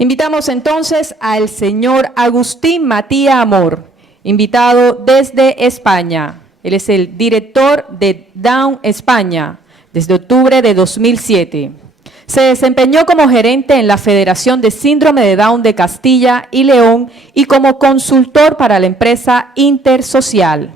Invitamos entonces al señor Agustín Matías Amor, invitado desde España. Él es el director de Down España desde octubre de 2007. Se desempeñó como gerente en la Federación de Síndrome de Down de Castilla y León y como consultor para la empresa Intersocial.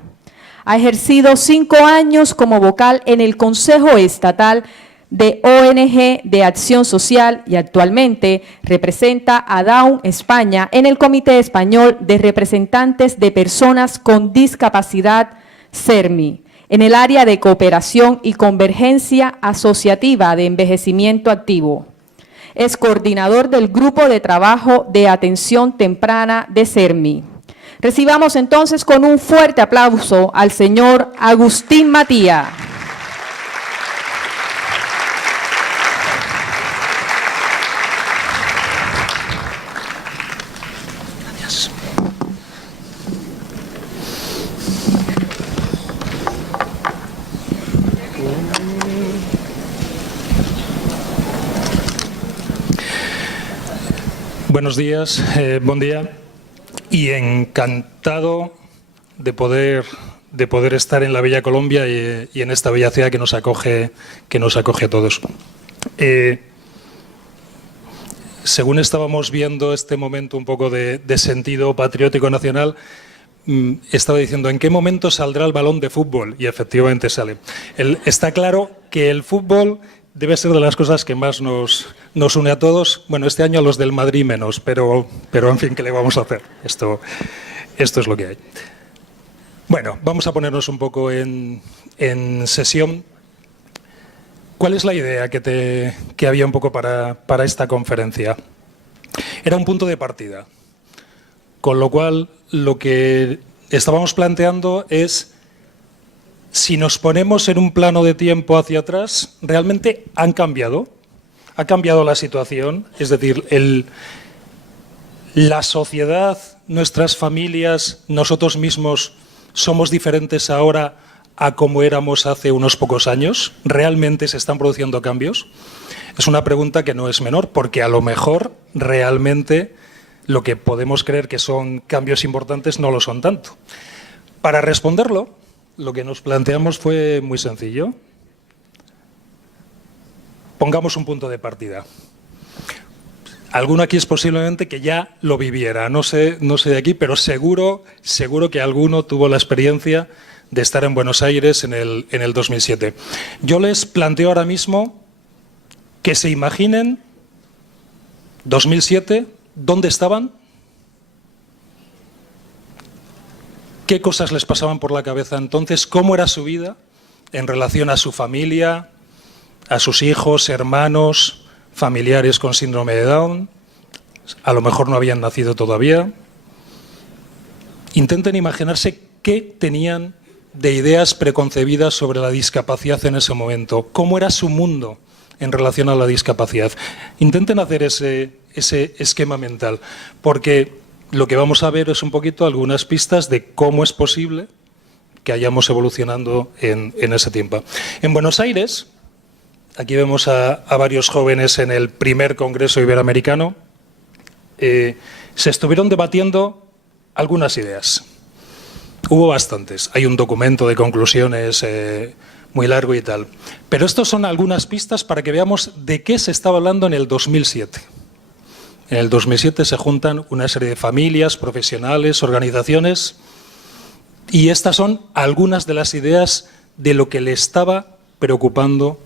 Ha ejercido 5 años como vocal en el Consejo Estatal de ONG de Acción Social y actualmente representa a Down España en el Comité Español de Representantes de Personas con Discapacidad, CERMI, en el área de cooperación y convergencia asociativa de envejecimiento activo. Es coordinador del Grupo de Trabajo de Atención Temprana de CERMI. Recibamos entonces con un fuerte aplauso al señor Agustín Matías. Buenos días, buen día y encantado de poder estar en la bella Colombia y en esta bella ciudad que nos acoge a todos. Según estábamos viendo este momento un poco de sentido patriótico nacional, estaba diciendo ¿en qué momento saldrá el balón de fútbol? Y efectivamente sale. Está claro que el fútbol debe ser de las cosas que más nos une a todos. Bueno, este año a los del Madrid menos, pero en fin, ¿qué le vamos a hacer? Esto es lo que hay. Bueno, vamos a ponernos un poco en sesión. ¿Cuál es la idea que había un poco para esta conferencia? Era un punto de partida, con lo cual lo que estábamos planteando es: si nos ponemos en un plano de tiempo hacia atrás, ¿realmente ha cambiado la situación? Es decir, la sociedad, nuestras familias, nosotros mismos, ¿somos diferentes ahora a como éramos hace unos pocos años? ¿Realmente se están produciendo cambios? Es una pregunta que no es menor, porque a lo mejor realmente lo que podemos creer que son cambios importantes no lo son tanto. Para responderlo, lo que nos planteamos fue muy sencillo. Pongamos un punto de partida. Alguno aquí es posiblemente que ya lo viviera, no sé de aquí, pero seguro que alguno tuvo la experiencia de estar en Buenos Aires en el 2007. Yo les planteo ahora mismo que se imaginen 2007, ¿dónde estaban? ¿Qué cosas les pasaban por la cabeza entonces? ¿Cómo era su vida en relación a su familia, a sus hijos, hermanos, familiares con síndrome de Down? A lo mejor no habían nacido todavía. Intenten imaginarse qué tenían de ideas preconcebidas sobre la discapacidad en ese momento. ¿Cómo era su mundo en relación a la discapacidad? Intenten hacer ese esquema mental, porque lo que vamos a ver es un poquito algunas pistas de cómo es posible que hayamos evolucionando en ese tiempo. En Buenos Aires, aquí vemos a varios jóvenes en el primer Congreso Iberoamericano, se estuvieron debatiendo algunas ideas. Hubo bastantes, hay un documento de conclusiones muy largo y tal. Pero estos son algunas pistas para que veamos de qué se estaba hablando en el 2007. En el 2007 se juntan una serie de familias, profesionales, organizaciones, y estas son algunas de las ideas de lo que le estaba preocupando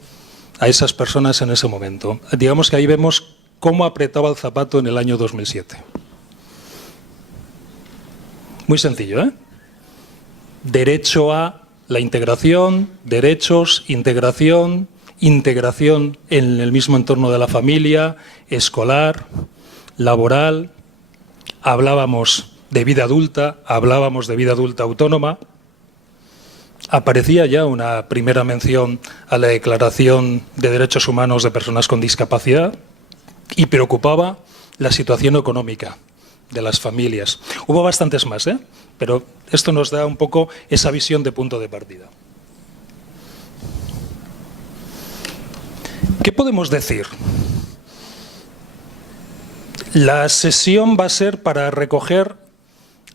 a esas personas en ese momento. Digamos que ahí vemos cómo apretaba el zapato en el año 2007. Muy sencillo, ¿eh? Derecho a la integración, derechos, integración en el mismo entorno de la familia, escolar, laboral. Hablábamos de vida adulta, hablábamos de vida adulta autónoma. Aparecía ya una primera mención a la Declaración de Derechos Humanos de Personas con Discapacidad y preocupaba la situación económica de las familias. Hubo bastantes más, pero esto nos da un poco esa visión de punto de partida. ¿Qué podemos decir? La sesión va a ser para recoger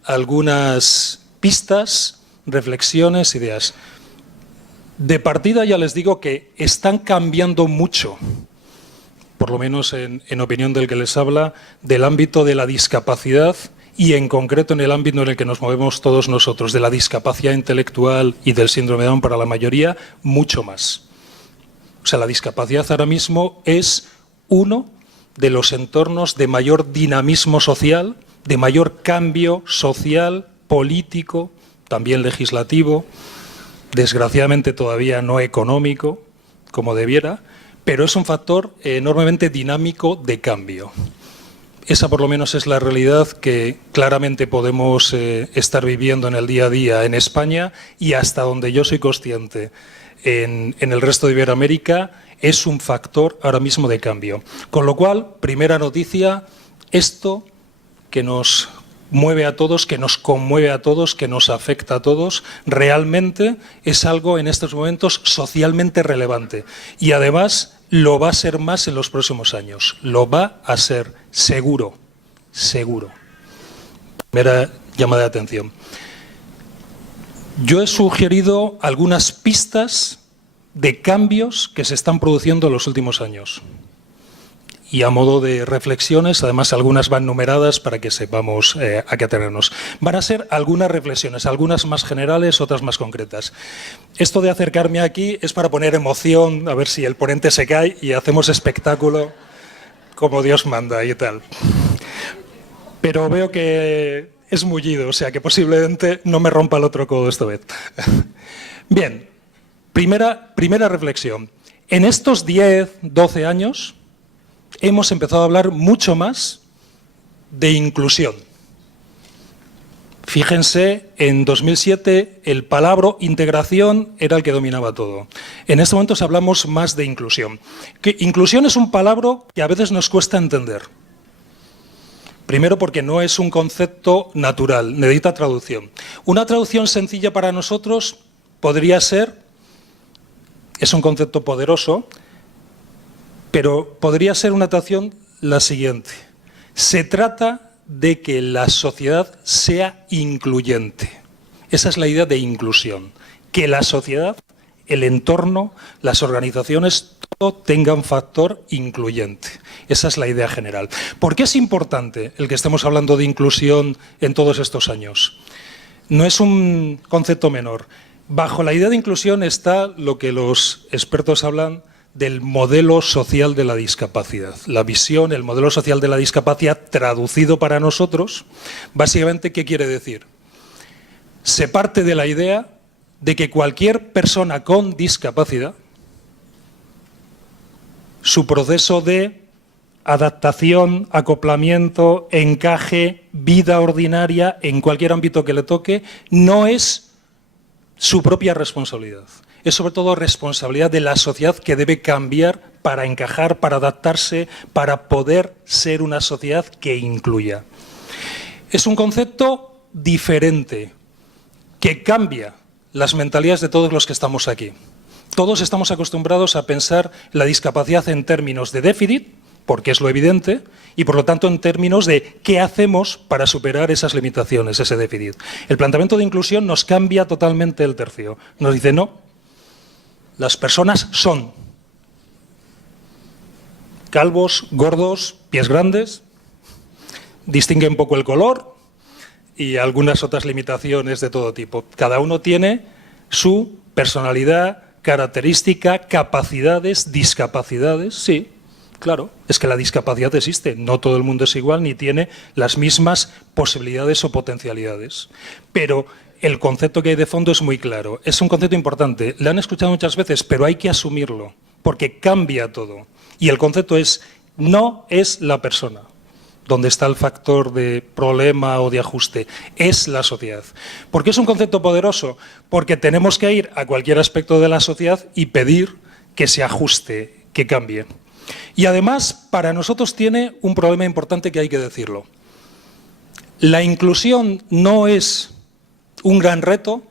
algunas pistas, reflexiones, ideas. De partida ya les digo que están cambiando mucho, por lo menos en opinión del que les habla, del ámbito de la discapacidad y en concreto en el ámbito en el que nos movemos todos nosotros, de la discapacidad intelectual y del síndrome de Down para la mayoría, mucho más. O sea, la discapacidad ahora mismo es uno de los entornos de mayor dinamismo social, de mayor cambio social, político, también legislativo, desgraciadamente todavía no económico, como debiera, pero es un factor enormemente dinámico de cambio. Esa por lo menos es la realidad que claramente podemos estar viviendo en el día a día en España y hasta donde yo soy consciente en el resto de Iberoamérica es un factor ahora mismo de cambio. Con lo cual, primera noticia, esto que nos mueve a todos, que nos conmueve a todos, que nos afecta a todos, realmente es algo en estos momentos socialmente relevante. Y además lo va a ser más en los próximos años. Lo va a ser, seguro, seguro. Primera llamada de atención. Yo he sugerido algunas pistas de cambios que se están produciendo en los últimos años. Y a modo de reflexiones, además algunas van numeradas para que sepamos a qué atenernos. Van a ser algunas reflexiones, algunas más generales, otras más concretas. Esto de acercarme aquí es para poner emoción, a ver si el ponente se cae y hacemos espectáculo como Dios manda y tal. Pero veo que es mullido, o sea que posiblemente no me rompa el otro codo esta vez. Bien, primera reflexión. En estos 10, 12 años hemos empezado a hablar mucho más de inclusión. Fíjense, en 2007 el palabra integración era el que dominaba todo. En estos momentos hablamos más de inclusión. Que inclusión es un palabra que a veces nos cuesta entender. Primero porque no es un concepto natural, necesita traducción. Una traducción sencilla para nosotros podría ser, es un concepto poderoso, pero podría ser una traducción la siguiente. Se trata de que la sociedad sea incluyente. Esa es la idea de inclusión. Que la sociedad, el entorno, las organizaciones, todo tenga un factor incluyente. Esa es la idea general. ¿Por qué es importante el que estemos hablando de inclusión en todos estos años? No es un concepto menor. Bajo la idea de inclusión está lo que los expertos hablan del modelo social de la discapacidad. La visión, el modelo social de la discapacidad traducido para nosotros, básicamente, ¿qué quiere decir? Se parte de la idea de que cualquier persona con discapacidad, su proceso de adaptación, acoplamiento, encaje, vida ordinaria, en cualquier ámbito que le toque, no es su propia responsabilidad. Es sobre todo responsabilidad de la sociedad que debe cambiar para encajar, para adaptarse, para poder ser una sociedad que incluya. Es un concepto diferente, que cambia las mentalidades de todos los que estamos aquí. Todos estamos acostumbrados a pensar la discapacidad en términos de déficit, porque es lo evidente, y por lo tanto en términos de qué hacemos para superar esas limitaciones, ese déficit. El planteamiento de inclusión nos cambia totalmente el tercio. Nos dice, no, las personas son calvos, gordos, pies grandes, distinguen poco el color y algunas otras limitaciones de todo tipo. Cada uno tiene su personalidad, característica, capacidades, discapacidades, sí. Claro, es que la discapacidad existe, no todo el mundo es igual ni tiene las mismas posibilidades o potencialidades. Pero el concepto que hay de fondo es muy claro, es un concepto importante, lo han escuchado muchas veces, pero hay que asumirlo, porque cambia todo. Y el concepto es, no es la persona donde está el factor de problema o de ajuste, es la sociedad. ¿Por qué es un concepto poderoso? Porque tenemos que ir a cualquier aspecto de la sociedad y pedir que se ajuste, que cambie. Y además, para nosotros tiene un problema importante que hay que decirlo. La inclusión no es un gran reto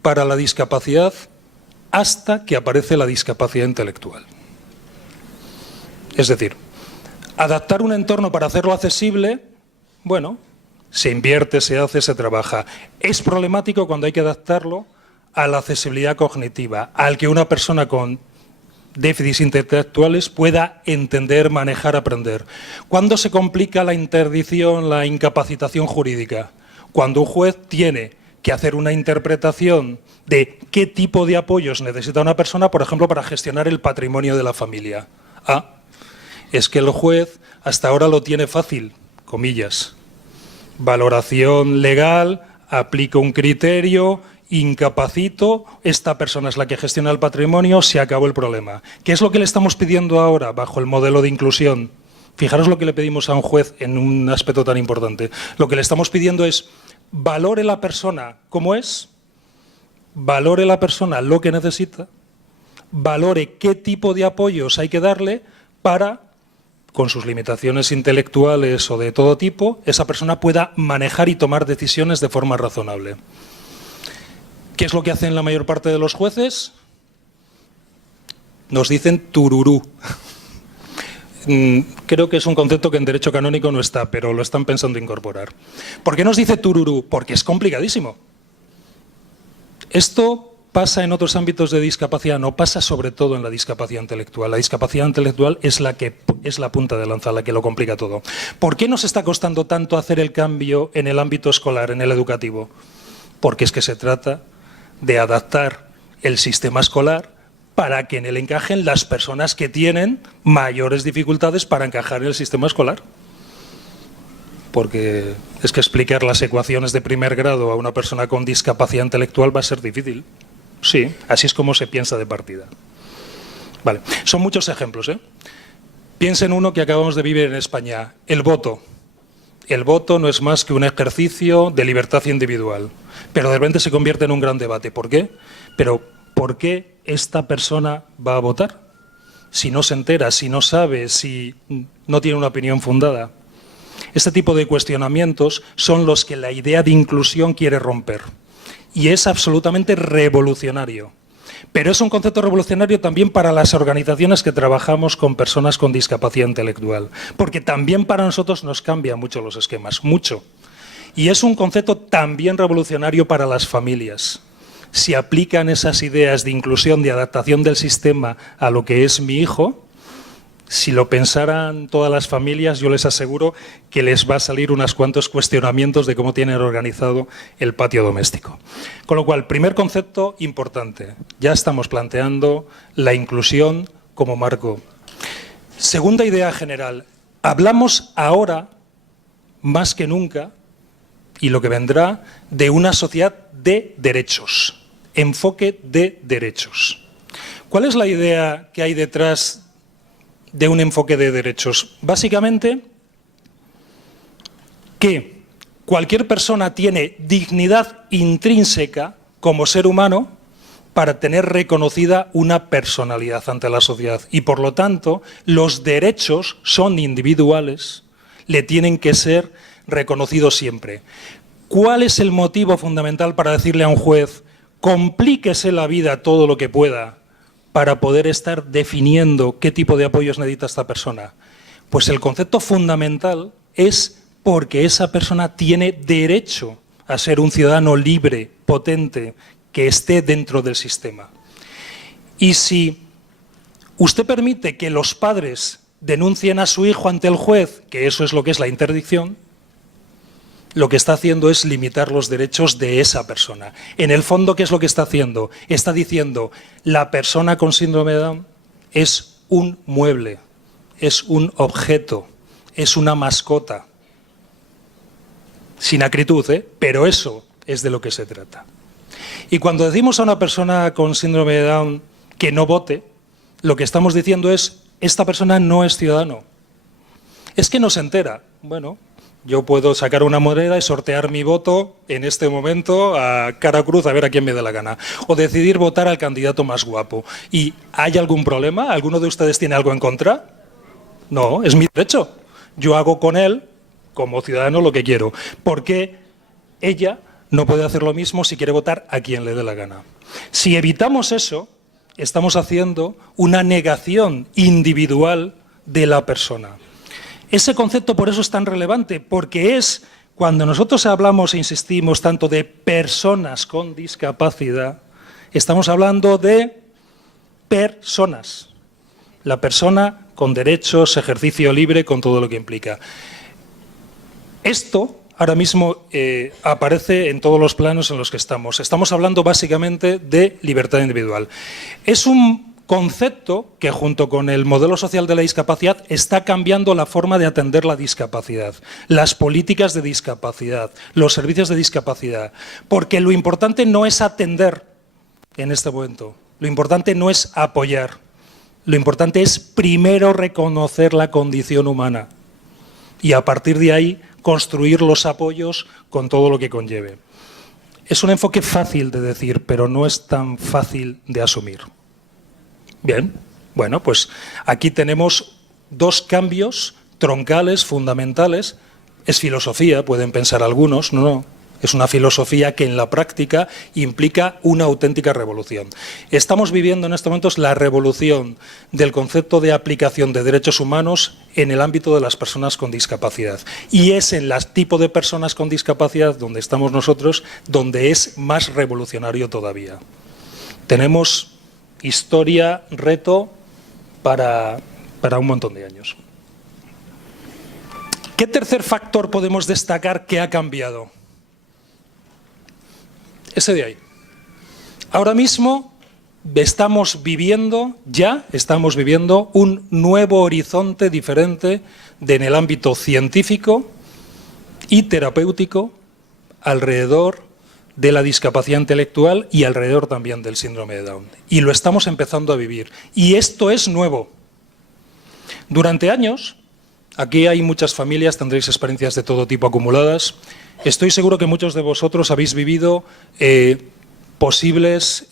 para la discapacidad hasta que aparece la discapacidad intelectual. Es decir, Adaptar un entorno para hacerlo accesible, bueno, se invierte, se hace, se trabaja. Es problemático cuando hay que adaptarlo a la accesibilidad cognitiva, al que una persona con déficits intelectuales pueda entender, manejar, aprender. ¿Cuándo se complica la interdicción, la incapacitación jurídica? Cuando un juez tiene que hacer una interpretación de qué tipo de apoyos necesita una persona, por ejemplo, para gestionar el patrimonio de la familia. Ah, es que el juez hasta ahora lo tiene fácil, comillas. Valoración legal, aplica un criterio, incapacito, esta persona es la que gestiona el patrimonio, se acabó el problema. ¿Qué es lo que le estamos pidiendo ahora bajo el modelo de inclusión? Fijaros lo que le pedimos a un juez en un aspecto tan importante. Lo que le estamos pidiendo es valore la persona como es, valore la persona lo que necesita, valore qué tipo de apoyos hay que darle para, con sus limitaciones intelectuales o de todo tipo, esa persona pueda manejar y tomar decisiones de forma razonable. ¿Qué es lo que hacen la mayor parte de los jueces? Nos dicen tururú. Creo que es un concepto que en derecho canónico no está, pero lo están pensando incorporar. ¿Por qué nos dice tururú? Porque es complicadísimo. Esto pasa en otros ámbitos de discapacidad, no pasa sobre todo en la discapacidad intelectual. La discapacidad intelectual es la punta de lanza, la que lo complica todo. ¿Por qué nos está costando tanto hacer el cambio en el ámbito escolar, en el educativo? Porque es que se trata de adaptar el sistema escolar para que en él encajen las personas que tienen mayores dificultades para encajar en el sistema escolar. Porque es que explicar las ecuaciones de primer grado a una persona con discapacidad intelectual va a ser difícil. Sí, así es como se piensa de partida. Vale, son muchos ejemplos, ¿eh? Piensa en uno que acabamos de vivir en España, el voto. El voto no es más que un ejercicio de libertad individual, pero de repente se convierte en un gran debate. ¿Por qué? Pero ¿por qué esta persona va a votar? Si no se entera, si no sabe, si no tiene una opinión fundada. Este tipo de cuestionamientos son los que la idea de inclusión quiere romper. Y es absolutamente revolucionario. Pero es un concepto revolucionario también para las organizaciones que trabajamos con personas con discapacidad intelectual, porque también para nosotros nos cambian mucho los esquemas, mucho. Y es un concepto también revolucionario para las familias. Si aplican esas ideas de inclusión, de adaptación del sistema a lo que es mi hijo, si lo pensaran todas las familias, yo les aseguro que les va a salir unos cuantos cuestionamientos de cómo tienen organizado el patio doméstico. Con lo cual, primer concepto importante, ya estamos planteando la inclusión como marco. Segunda idea general, hablamos ahora, más que nunca, y lo que vendrá, de una sociedad de derechos, enfoque de derechos. ¿Cuál es la idea que hay detrás de un enfoque de derechos? Básicamente, que cualquier persona tiene dignidad intrínseca como ser humano para tener reconocida una personalidad ante la sociedad. Y por lo tanto, los derechos son individuales, le tienen que ser reconocidos siempre. ¿Cuál es el motivo fundamental para decirle a un juez, complíquese la vida todo lo que pueda para poder estar definiendo qué tipo de apoyos necesita esta persona? Pues el concepto fundamental es porque esa persona tiene derecho a ser un ciudadano libre, potente, que esté dentro del sistema. Y si usted permite que los padres denuncien a su hijo ante el juez, que eso es lo que es la interdicción, lo que está haciendo es limitar los derechos de esa persona. En el fondo, ¿qué es lo que está haciendo? Está diciendo, la persona con síndrome de Down es un mueble, es un objeto, es una mascota. Sin acritud, pero eso es de lo que se trata. Y cuando decimos a una persona con síndrome de Down que no vote, lo que estamos diciendo es, esta persona no es ciudadano. Es que no se entera. Bueno, yo puedo sacar una moneda y sortear mi voto en este momento a cara cruz a ver a quién me dé la gana. O decidir votar al candidato más guapo. ¿Y hay algún problema? ¿Alguno de ustedes tiene algo en contra? No, es mi derecho. Yo hago con él, como ciudadano, lo que quiero. Porque ella no puede hacer lo mismo si quiere votar a quien le dé la gana. Si evitamos eso, estamos haciendo una negación individual de la persona. Ese concepto por eso es tan relevante, porque es cuando nosotros hablamos e insistimos tanto de personas con discapacidad, estamos hablando de personas. La persona con derechos, ejercicio libre, con todo lo que implica. Esto ahora mismo aparece en todos los planos en los que estamos. Estamos hablando básicamente de libertad individual. Es un concepto que junto con el modelo social de la discapacidad está cambiando la forma de atender la discapacidad, las políticas de discapacidad, los servicios de discapacidad, porque lo importante no es atender en este momento, lo importante no es apoyar, lo importante es primero reconocer la condición humana y a partir de ahí construir los apoyos con todo lo que conlleve. Es un enfoque fácil de decir, pero no es tan fácil de asumir. Bien, bueno, pues aquí tenemos dos cambios troncales, fundamentales. Es filosofía, pueden pensar algunos, no. Es una filosofía que en la práctica implica una auténtica revolución. Estamos viviendo en estos momentos la revolución del concepto de aplicación de derechos humanos en el ámbito de las personas con discapacidad. Y es en el tipo de personas con discapacidad donde estamos nosotros, donde es más revolucionario todavía. Tenemos historia, reto para un montón de años. ¿Qué tercer factor podemos destacar que ha cambiado? Ese de ahí. Ahora mismo estamos viviendo un nuevo horizonte diferente en el ámbito científico y terapéutico alrededor de la discapacidad intelectual y alrededor también del síndrome de Down. Y lo estamos empezando a vivir. Y esto es nuevo. Durante años, aquí hay muchas familias, tendréis experiencias de todo tipo acumuladas. Estoy seguro que muchos de vosotros habéis vivido posibles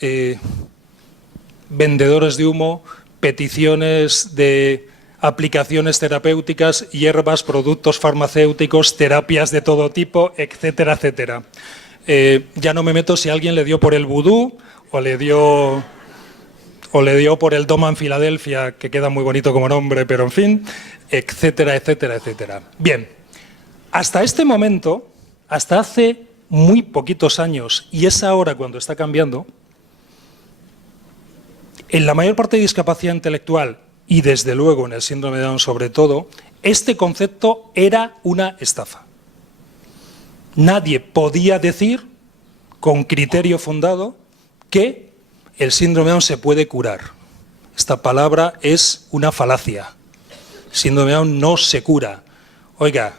vendedores de humo, peticiones de aplicaciones terapéuticas, hierbas, productos farmacéuticos, terapias de todo tipo, etcétera, etcétera. Ya no me meto si a alguien le dio por el vudú o le dio por el Doma en Filadelfia, que queda muy bonito como nombre, pero en fin, etcétera, etcétera, etcétera. Bien, hasta este momento, hasta hace muy poquitos años, y es ahora cuando está cambiando, en la mayor parte de discapacidad intelectual, y desde luego en el síndrome de Down sobre todo, este concepto era una estafa. Nadie podía decir, con criterio fundado, que el síndrome de Down se puede curar. Esta palabra es una falacia. El síndrome de Down no se cura. Oiga,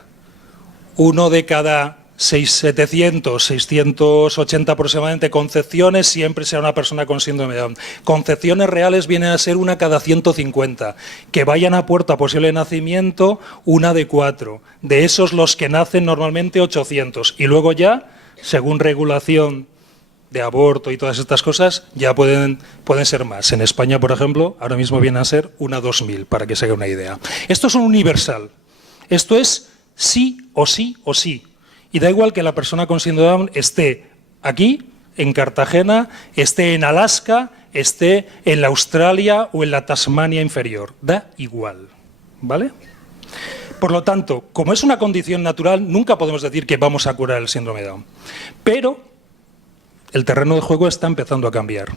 1 de cada 700, 680 aproximadamente concepciones siempre será una persona con síndrome de Down. Concepciones reales vienen a ser 1 cada 150. Que vayan a puerta posible de nacimiento, 1 de 4. De esos los que nacen normalmente 800. Y luego ya, según regulación de aborto y todas estas cosas, ya pueden ser más. En España, por ejemplo, ahora mismo vienen a ser 1 a 2000, para que se haga una idea. Esto es un universal. Esto es sí o sí o sí. Y da igual que la persona con síndrome de Down esté aquí, en Cartagena, esté en Alaska, esté en la Australia o en la Tasmania inferior. Da igual, ¿vale? Por lo tanto, como es una condición natural, nunca podemos decir que vamos a curar el síndrome de Down. Pero el terreno de juego está empezando a cambiar.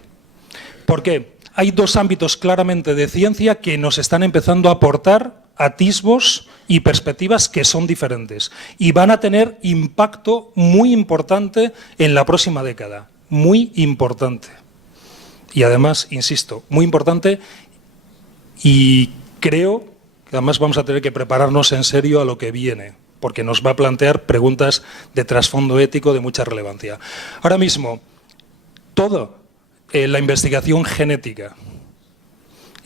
¿Por qué? Hay dos ámbitos claramente de ciencia que nos están empezando a aportar atisbos y perspectivas que son diferentes y van a tener impacto muy importante en la próxima década, muy importante. Y además, insisto, muy importante y creo que además vamos a tener que prepararnos en serio a lo que viene, porque nos va a plantear preguntas de trasfondo ético de mucha relevancia. Ahora mismo, toda la investigación genética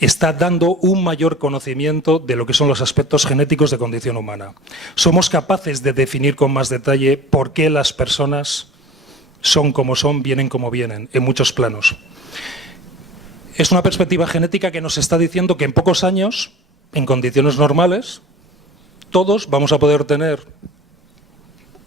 está dando un mayor conocimiento de lo que son los aspectos genéticos de condición humana. Somos capaces de definir con más detalle por qué las personas son como son, vienen como vienen, en muchos planos. Es una perspectiva genética que nos está diciendo que en pocos años, en condiciones normales, todos vamos a poder tener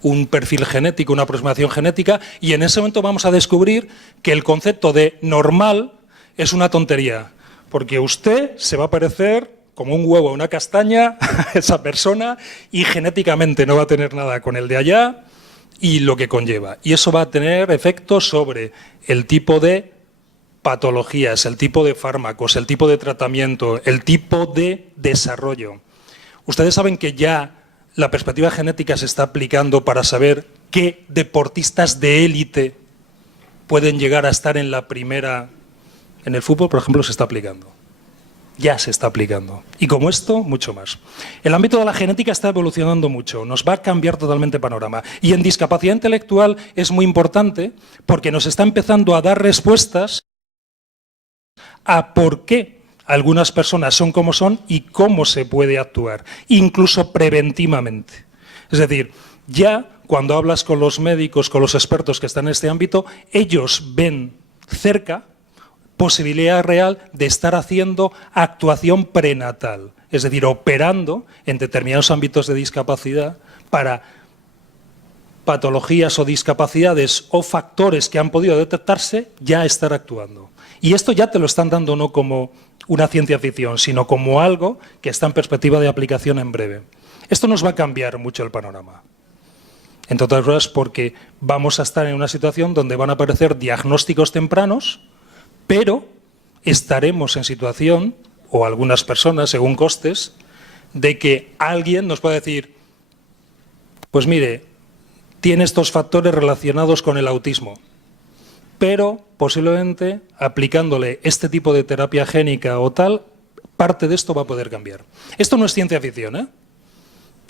un perfil genético, una aproximación genética, y en ese momento vamos a descubrir que el concepto de normal es una tontería. Porque usted se va a parecer como un huevo a una castaña esa persona y genéticamente no va a tener nada con el de allá y lo que conlleva. Y eso va a tener efectos sobre el tipo de patologías, el tipo de fármacos, el tipo de tratamiento, el tipo de desarrollo. Ustedes saben que ya la perspectiva genética se está aplicando para saber qué deportistas de élite pueden llegar a estar en la primera. En el fútbol, por ejemplo, se está aplicando. Ya se está aplicando. Y como esto, mucho más. El ámbito de la genética está evolucionando mucho, nos va a cambiar totalmente el panorama. Y en discapacidad intelectual es muy importante porque nos está empezando a dar respuestas a por qué algunas personas son como son y cómo se puede actuar, incluso preventivamente. Es decir, ya cuando hablas con los médicos, con los expertos que están en este ámbito, ellos ven cerca posibilidad real de estar haciendo actuación prenatal, es decir, operando en determinados ámbitos de discapacidad para patologías o discapacidades o factores que han podido detectarse, ya estar actuando. Y esto ya te lo están dando no como una ciencia ficción, sino como algo que está en perspectiva de aplicación en breve. Esto nos va a cambiar mucho el panorama. Entre otras cosas porque vamos a estar en una situación donde van a aparecer diagnósticos tempranos, pero estaremos en situación, o algunas personas, según costes, de que alguien nos pueda decir, pues mire, tiene estos factores relacionados con el autismo, pero posiblemente aplicándole este tipo de terapia génica o tal, parte de esto va a poder cambiar. Esto no es ciencia ficción, ¿eh?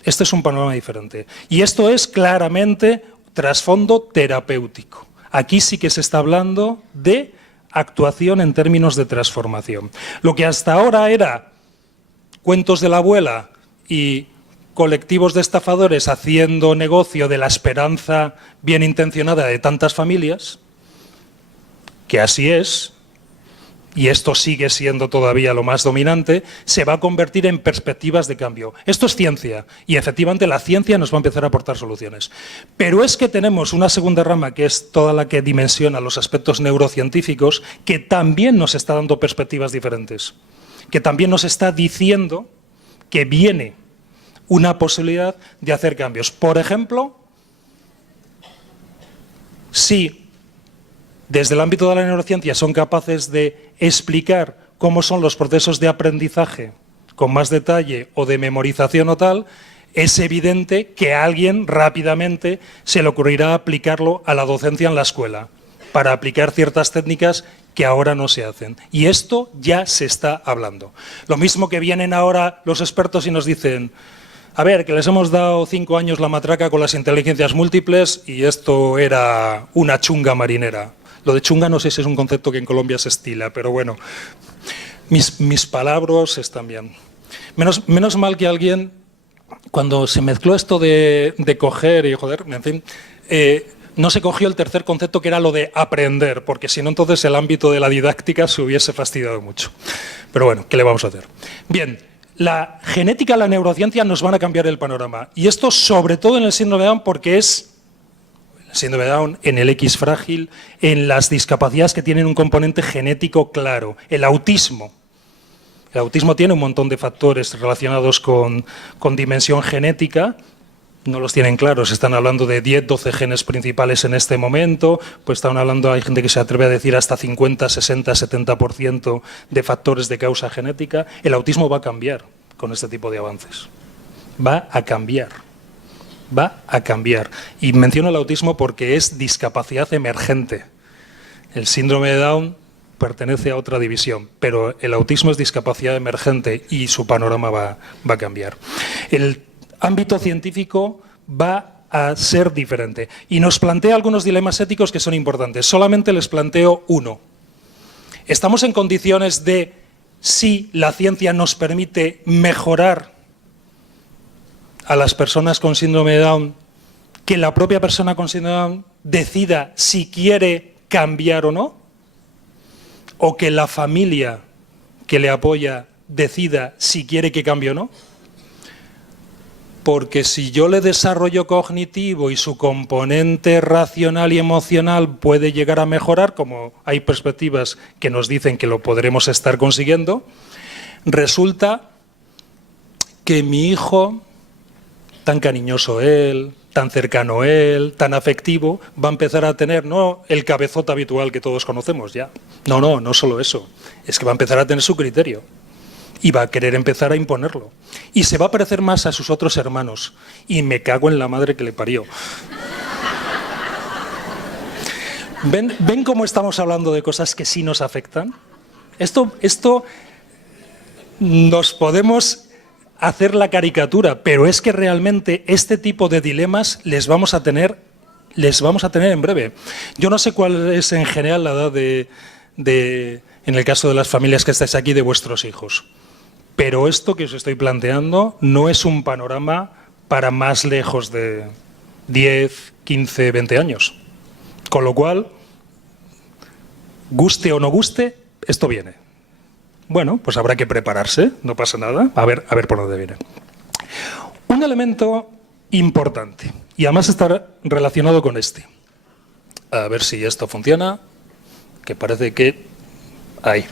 Este es un panorama diferente. Y esto es claramente trasfondo terapéutico. Aquí sí que se está hablando de actuación en términos de transformación. Lo que hasta ahora era cuentos de la abuela y colectivos de estafadores haciendo negocio de la esperanza bien intencionada de tantas familias, que así es, y esto sigue siendo todavía lo más dominante, se va a convertir en perspectivas de cambio. Esto es ciencia, y efectivamente la ciencia nos va a empezar a aportar soluciones. Pero es que tenemos una segunda rama, que es toda la que dimensiona los aspectos neurocientíficos, que también nos está dando perspectivas diferentes, que también nos está diciendo que viene una posibilidad de hacer cambios. Por ejemplo, si desde el ámbito de la neurociencia son capaces de explicar cómo son los procesos de aprendizaje con más detalle o de memorización o tal, es evidente que a alguien rápidamente se le ocurrirá aplicarlo a la docencia en la escuela para aplicar ciertas técnicas que ahora no se hacen. Y esto ya se está hablando. Lo mismo que vienen ahora los expertos y nos dicen, a ver, que les hemos dado 5 años la matraca con las inteligencias múltiples y esto era una chunga marinera. Lo de chunga no sé si es un concepto que en Colombia se estila, pero bueno, mis palabras están bien. Menos mal que alguien, cuando se mezcló esto de coger y joder, en fin, no se cogió el tercer concepto que era lo de aprender, porque si no entonces el ámbito de la didáctica se hubiese fastidiado mucho. Pero bueno, ¿qué le vamos a hacer? Bien, la genética y la neurociencia nos van a cambiar el panorama. Y esto sobre todo en el síndrome de Down porque es síndrome de Down, en el X frágil, en las discapacidades que tienen un componente genético claro. El autismo. El autismo tiene un montón de factores relacionados con dimensión genética, no los tienen claros, están hablando de 10, 12 genes principales en este momento, pues están hablando, hay gente que se atreve a decir hasta 50, 60, 70% de factores de causa genética. El autismo va a cambiar con este tipo de avances. Va a cambiar. Va a cambiar. Y menciono el autismo porque es discapacidad emergente. El síndrome de Down pertenece a otra división, pero el autismo es discapacidad emergente y su panorama va a cambiar. El ámbito científico va a ser diferente y nos plantea algunos dilemas éticos que son importantes. Solamente les planteo uno. ¿Estamos en condiciones de, si la ciencia nos permite mejorar a las personas con síndrome de Down, que la propia persona con síndrome de Down decida si quiere cambiar o no? ¿O que la familia que le apoya decida si quiere que cambie o no? Porque si yo le desarrollo cognitivo y su componente racional y emocional puede llegar a mejorar, como hay perspectivas que nos dicen que lo podremos estar consiguiendo, resulta que mi hijo, tan cariñoso él, tan cercano él, tan afectivo, va a empezar a tener no el cabezote habitual que todos conocemos ya. No solo eso. Es que va a empezar a tener su criterio. Y va a querer empezar a imponerlo. Y se va a parecer más a sus otros hermanos. Y me cago en la madre que le parió. ¿Ven cómo estamos hablando de cosas que sí nos afectan? Esto nos podemos hacer la caricatura, pero es que realmente este tipo de dilemas les vamos a tener en breve. Yo no sé cuál es en general la edad en el caso de las familias que estáis aquí, de vuestros hijos. Pero esto que os estoy planteando no es un panorama para más lejos de 10, 15, 20 años. Con lo cual, guste o no guste, esto viene. Bueno, pues habrá que prepararse, no pasa nada, a ver por dónde viene. Un elemento importante, y además está relacionado con este. A ver si esto funciona, que parece que... Ahí.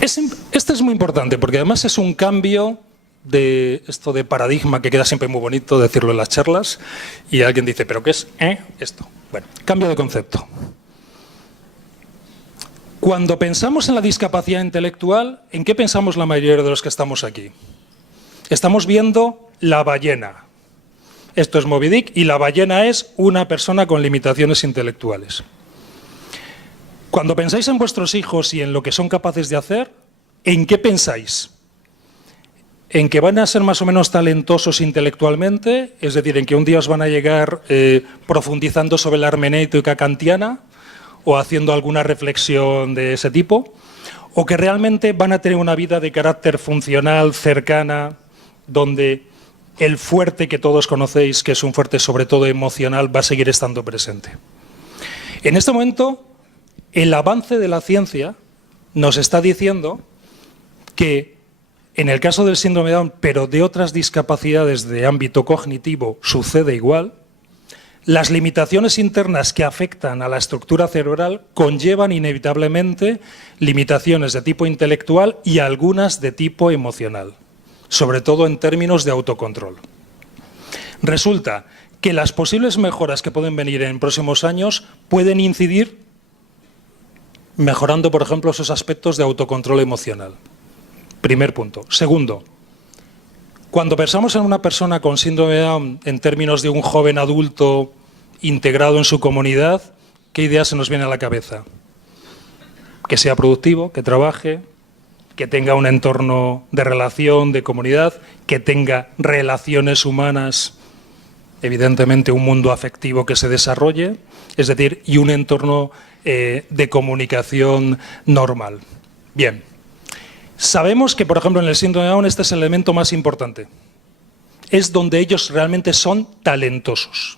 Este es muy importante, porque además es un cambio de esto de paradigma que queda siempre muy bonito decirlo en las charlas, y alguien dice, ¿pero qué es esto? Bueno, cambio de concepto. Cuando pensamos en la discapacidad intelectual, ¿en qué pensamos la mayoría de los que estamos aquí? Estamos viendo la ballena. Esto es Moby Dick y la ballena es una persona con limitaciones intelectuales. Cuando pensáis en vuestros hijos y en lo que son capaces de hacer, ¿en qué pensáis? ¿En que van a ser más o menos talentosos intelectualmente? Es decir, ¿en que un día os van a llegar profundizando sobre la hermenéutica kantiana o haciendo alguna reflexión de ese tipo? ¿O que realmente van a tener una vida de carácter funcional, cercana, donde el fuerte que todos conocéis, que es un fuerte sobre todo emocional, va a seguir estando presente? En este momento, el avance de la ciencia nos está diciendo que en el caso del síndrome de Down, pero de otras discapacidades de ámbito cognitivo, sucede igual. Las limitaciones internas que afectan a la estructura cerebral conllevan inevitablemente limitaciones de tipo intelectual y algunas de tipo emocional, sobre todo en términos de autocontrol. Resulta que las posibles mejoras que pueden venir en próximos años pueden incidir mejorando, por ejemplo, esos aspectos de autocontrol emocional. Primer punto. Segundo, cuando pensamos en una persona con síndrome de Down en términos de un joven adulto integrado en su comunidad, ¿qué idea se nos viene a la cabeza? Que sea productivo, que trabaje, que tenga un entorno de relación, de comunidad, que tenga relaciones humanas, evidentemente un mundo afectivo que se desarrolle, es decir, y un entorno de comunicación normal. Bien. Sabemos que, por ejemplo, en el síndrome de Down este es el elemento más importante. Es donde ellos realmente son talentosos.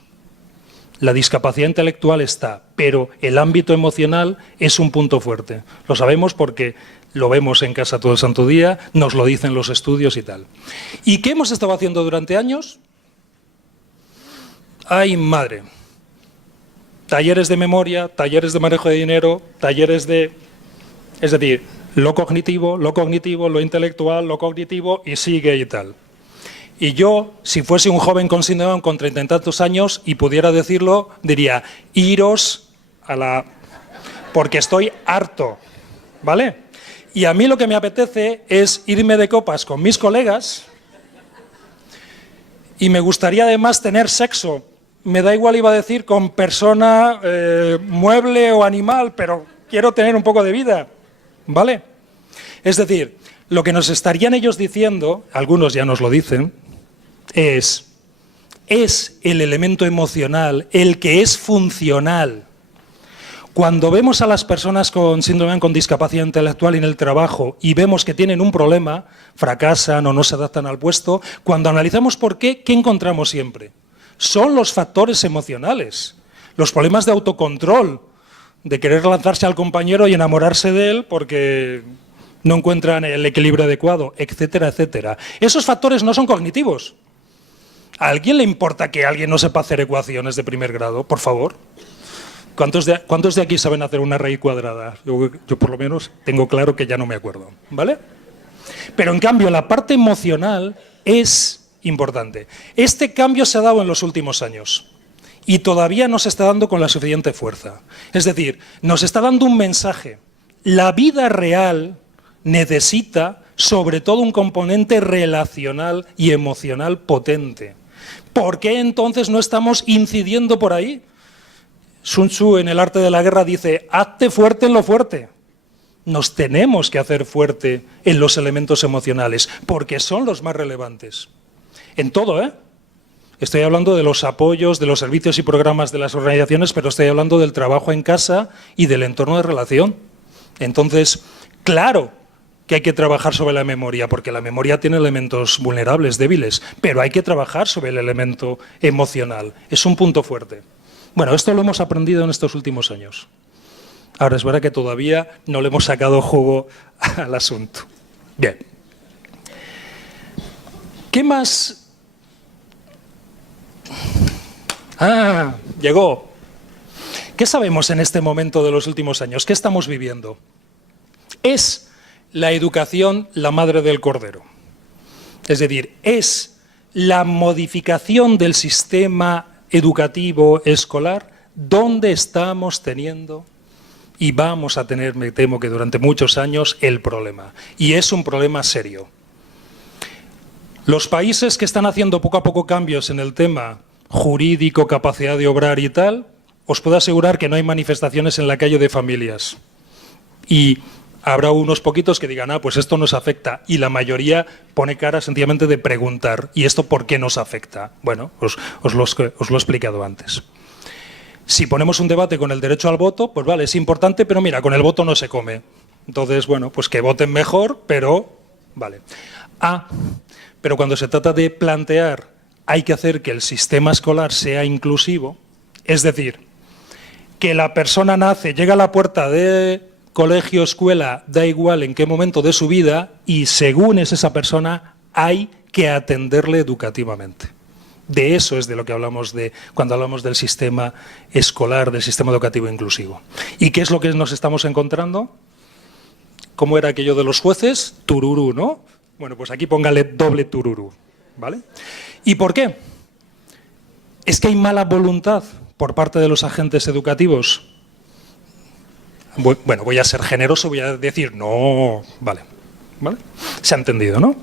La discapacidad intelectual está, pero el ámbito emocional es un punto fuerte. Lo sabemos porque lo vemos en casa todo el santo día, nos lo dicen los estudios y tal. ¿Y qué hemos estado haciendo durante años? ¡Ay, madre! Talleres de memoria, talleres de manejo de dinero, talleres de... Es decir, lo cognitivo, lo intelectual, lo cognitivo y sigue y tal. Y yo, si fuese un joven con síndrome de Down con 30 y tantos años y pudiera decirlo, diría, iros a la... porque estoy harto, ¿vale? Y a mí lo que me apetece es irme de copas con mis colegas y me gustaría además tener sexo. Me da igual, iba a decir, con persona, mueble o animal, pero quiero tener un poco de vida. ¿Vale? Es decir, lo que nos estarían ellos diciendo, algunos ya nos lo dicen, es el elemento emocional, el que es funcional. Cuando vemos a las personas con síndrome de Down con discapacidad intelectual en el trabajo y vemos que tienen un problema, fracasan o no se adaptan al puesto, cuando analizamos por qué, ¿qué encontramos siempre? Son los factores emocionales, los problemas de autocontrol, de querer lanzarse al compañero y enamorarse de él porque no encuentran el equilibrio adecuado, etcétera, etcétera. Esos factores no son cognitivos. ¿A alguien le importa que alguien no sepa hacer ecuaciones de primer grado? Por favor. ¿Cuántos de aquí saben hacer una raíz cuadrada? Yo por lo menos tengo claro que ya no me acuerdo, ¿vale? Pero en cambio la parte emocional es importante. Este cambio se ha dado en los últimos años y todavía no se está dando con la suficiente fuerza. Es decir, nos está dando un mensaje. La vida real necesita sobre todo un componente relacional y emocional potente. ¿Por qué entonces no estamos incidiendo por ahí? Sun Tzu en El arte de la guerra dice, hazte fuerte en lo fuerte. Nos tenemos que hacer fuerte en los elementos emocionales, porque son los más relevantes. En todo, ¿eh? Estoy hablando de los apoyos, de los servicios y programas de las organizaciones, pero estoy hablando del trabajo en casa y del entorno de relación. Entonces, claro que hay que trabajar sobre la memoria, porque la memoria tiene elementos vulnerables, débiles, pero hay que trabajar sobre el elemento emocional. Es un punto fuerte. Bueno, esto lo hemos aprendido en estos últimos años. Ahora, es verdad que todavía no le hemos sacado jugo al asunto. Bien. ¿Qué más? Ah, llegó. ¿Qué sabemos en este momento de los últimos años? ¿Qué estamos viviendo? Es la educación la madre del cordero. Es decir, es la modificación del sistema educativo escolar donde estamos teniendo y vamos a tener, me temo que durante muchos años, el problema. Y es un problema serio. Los países que están haciendo poco a poco cambios en el tema jurídico, capacidad de obrar y tal, os puedo asegurar que no hay manifestaciones en la calle de familias. Y habrá unos poquitos que digan, pues esto nos afecta. Y la mayoría pone cara sencillamente de preguntar, ¿y esto por qué nos afecta? Bueno, os lo he explicado antes. Si ponemos un debate con el derecho al voto, pues vale, es importante, pero mira, con el voto no se come. Entonces, bueno, pues que voten mejor, pero vale. Pero cuando se trata de plantear, hay que hacer que el sistema escolar sea inclusivo, es decir, que la persona nace, llega a la puerta de colegio, escuela, da igual en qué momento de su vida, y según es esa persona, hay que atenderle educativamente. De eso es de lo que hablamos cuando hablamos del sistema escolar, del sistema educativo inclusivo. ¿Y qué es lo que nos estamos encontrando? ¿Cómo era aquello de los jueces? Tururú, ¿no? Bueno, pues aquí póngale doble tururú, ¿vale? ¿Y por qué? ¿Es que hay mala voluntad por parte de los agentes educativos? Bueno, voy a ser generoso, voy a decir no, vale. Se ha entendido, ¿no?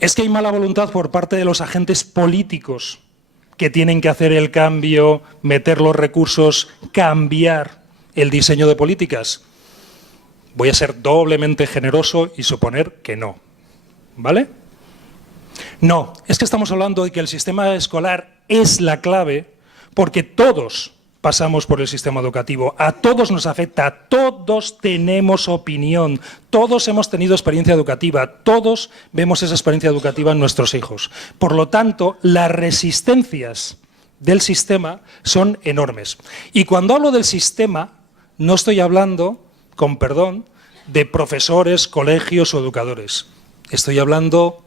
Es que hay mala voluntad por parte de los agentes políticos que tienen que hacer el cambio, meter los recursos, cambiar el diseño de políticas. Voy a ser doblemente generoso y suponer que no, ¿vale? No, es que estamos hablando de que el sistema escolar es la clave porque todos pasamos por el sistema educativo, a todos nos afecta, todos tenemos opinión, todos hemos tenido experiencia educativa, todos vemos esa experiencia educativa en nuestros hijos. Por lo tanto, las resistencias del sistema son enormes. Y cuando hablo del sistema, no estoy hablando, con perdón, de profesores, colegios o educadores. Estoy hablando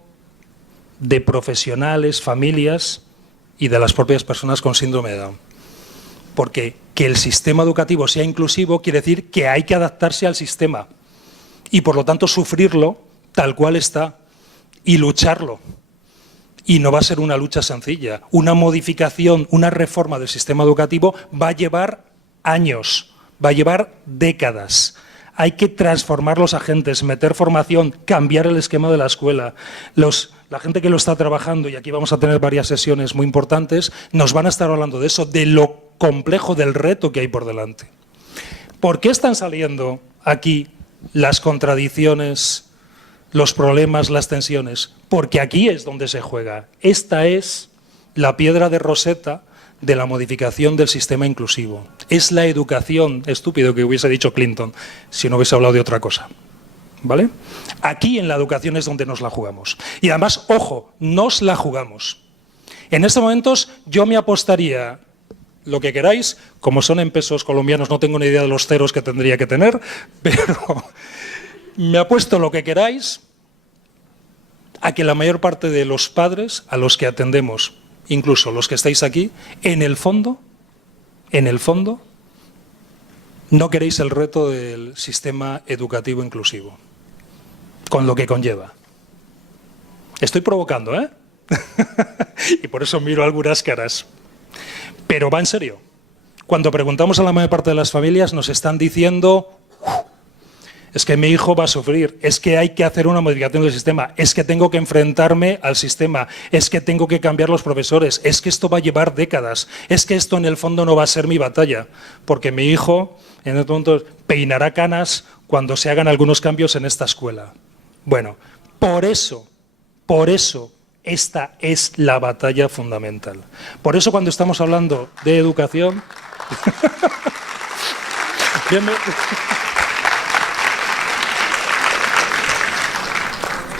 de profesionales, familias y de las propias personas con síndrome de Down. Porque que el sistema educativo sea inclusivo quiere decir que hay que adaptarse al sistema y por lo tanto sufrirlo tal cual está y lucharlo. Y no va a ser una lucha sencilla. Una modificación, una reforma del sistema educativo va a llevar años, va a llevar décadas. Hay que transformar los agentes, meter formación, cambiar el esquema de la escuela. La gente que lo está trabajando, y aquí vamos a tener varias sesiones muy importantes, nos van a estar hablando de eso, de lo complejo del reto que hay por delante. ¿Por qué están saliendo aquí las contradicciones, los problemas, las tensiones? Porque aquí es donde se juega. Esta es la piedra de Rosetta de la modificación del sistema inclusivo. Es la educación, estúpido que hubiese dicho Clinton, si no hubiese hablado de otra cosa. ¿Vale? Aquí en la educación es donde nos la jugamos. Y además, ojo, nos la jugamos. En estos momentos yo me apostaría lo que queráis, como son en pesos colombianos, no tengo ni idea de los ceros que tendría que tener, pero me apuesto lo que queráis a que la mayor parte de los padres a los que atendemos, incluso los que estáis aquí, en el fondo, no queréis el reto del sistema educativo inclusivo, con lo que conlleva. Estoy provocando, ¿eh? Y por eso miro algunas caras. Pero va en serio. Cuando preguntamos a la mayor parte de las familias nos están diciendo: es que mi hijo va a sufrir, es que hay que hacer una modificación del sistema, es que tengo que enfrentarme al sistema, es que tengo que cambiar los profesores, es que esto va a llevar décadas, es que esto en el fondo no va a ser mi batalla, porque mi hijo en el momento peinará canas cuando se hagan algunos cambios en esta escuela. Bueno, por eso, esta es la batalla fundamental. Por eso cuando estamos hablando de educación...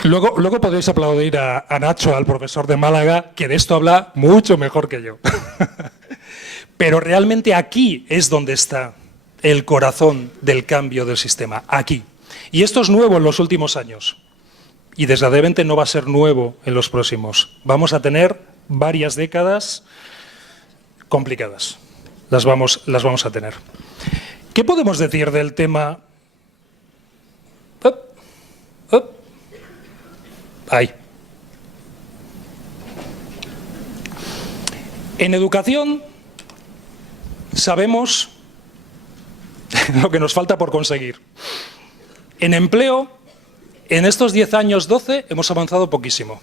Luego podéis aplaudir a Nacho, al profesor de Málaga, que de esto habla mucho mejor que yo. Pero realmente aquí es donde está el corazón del cambio del sistema, aquí. Y esto es nuevo en los últimos años. Y desgraciadamente no va a ser nuevo en los próximos. Vamos a tener varias décadas complicadas. Las vamos a tener. ¿Qué podemos decir del tema? Ahí. En educación sabemos lo que nos falta por conseguir. En empleo, en estos 10 años, 12, hemos avanzado poquísimo.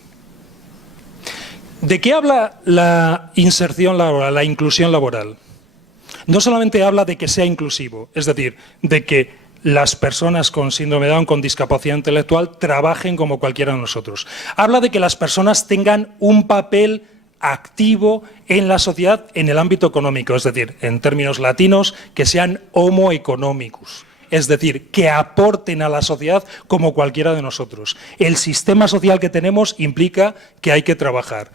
¿De qué habla la inserción laboral, la inclusión laboral? No solamente habla de que sea inclusivo, es decir, de que las personas con síndrome de Down, con discapacidad intelectual, trabajen como cualquiera de nosotros. Habla de que las personas tengan un papel activo en la sociedad en el ámbito económico, es decir, en términos latinos, que sean homo economicus, es decir, que aporten a la sociedad como cualquiera de nosotros. El sistema social que tenemos implica que hay que trabajar,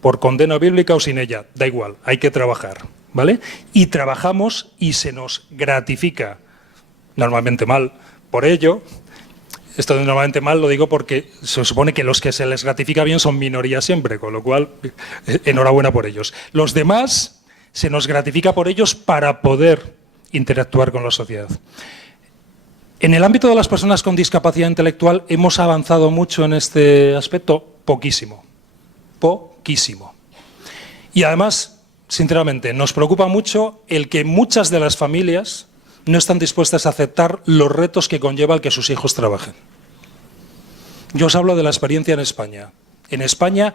por condena bíblica o sin ella, da igual, hay que trabajar, ¿vale? Y trabajamos y se nos gratifica, normalmente mal, por ello. Esto de normalmente mal lo digo porque se supone que los que se les gratifica bien son minoría siempre, con lo cual, enhorabuena por ellos. Los demás, se nos gratifica por ellos para poder interactuar con la sociedad. En el ámbito de las personas con discapacidad intelectual hemos avanzado mucho en este aspecto, poquísimo. Poquísimo. Y además, sinceramente, nos preocupa mucho el que muchas de las familias no están dispuestas a aceptar los retos que conlleva el que sus hijos trabajen. Yo os hablo de la experiencia en España. En España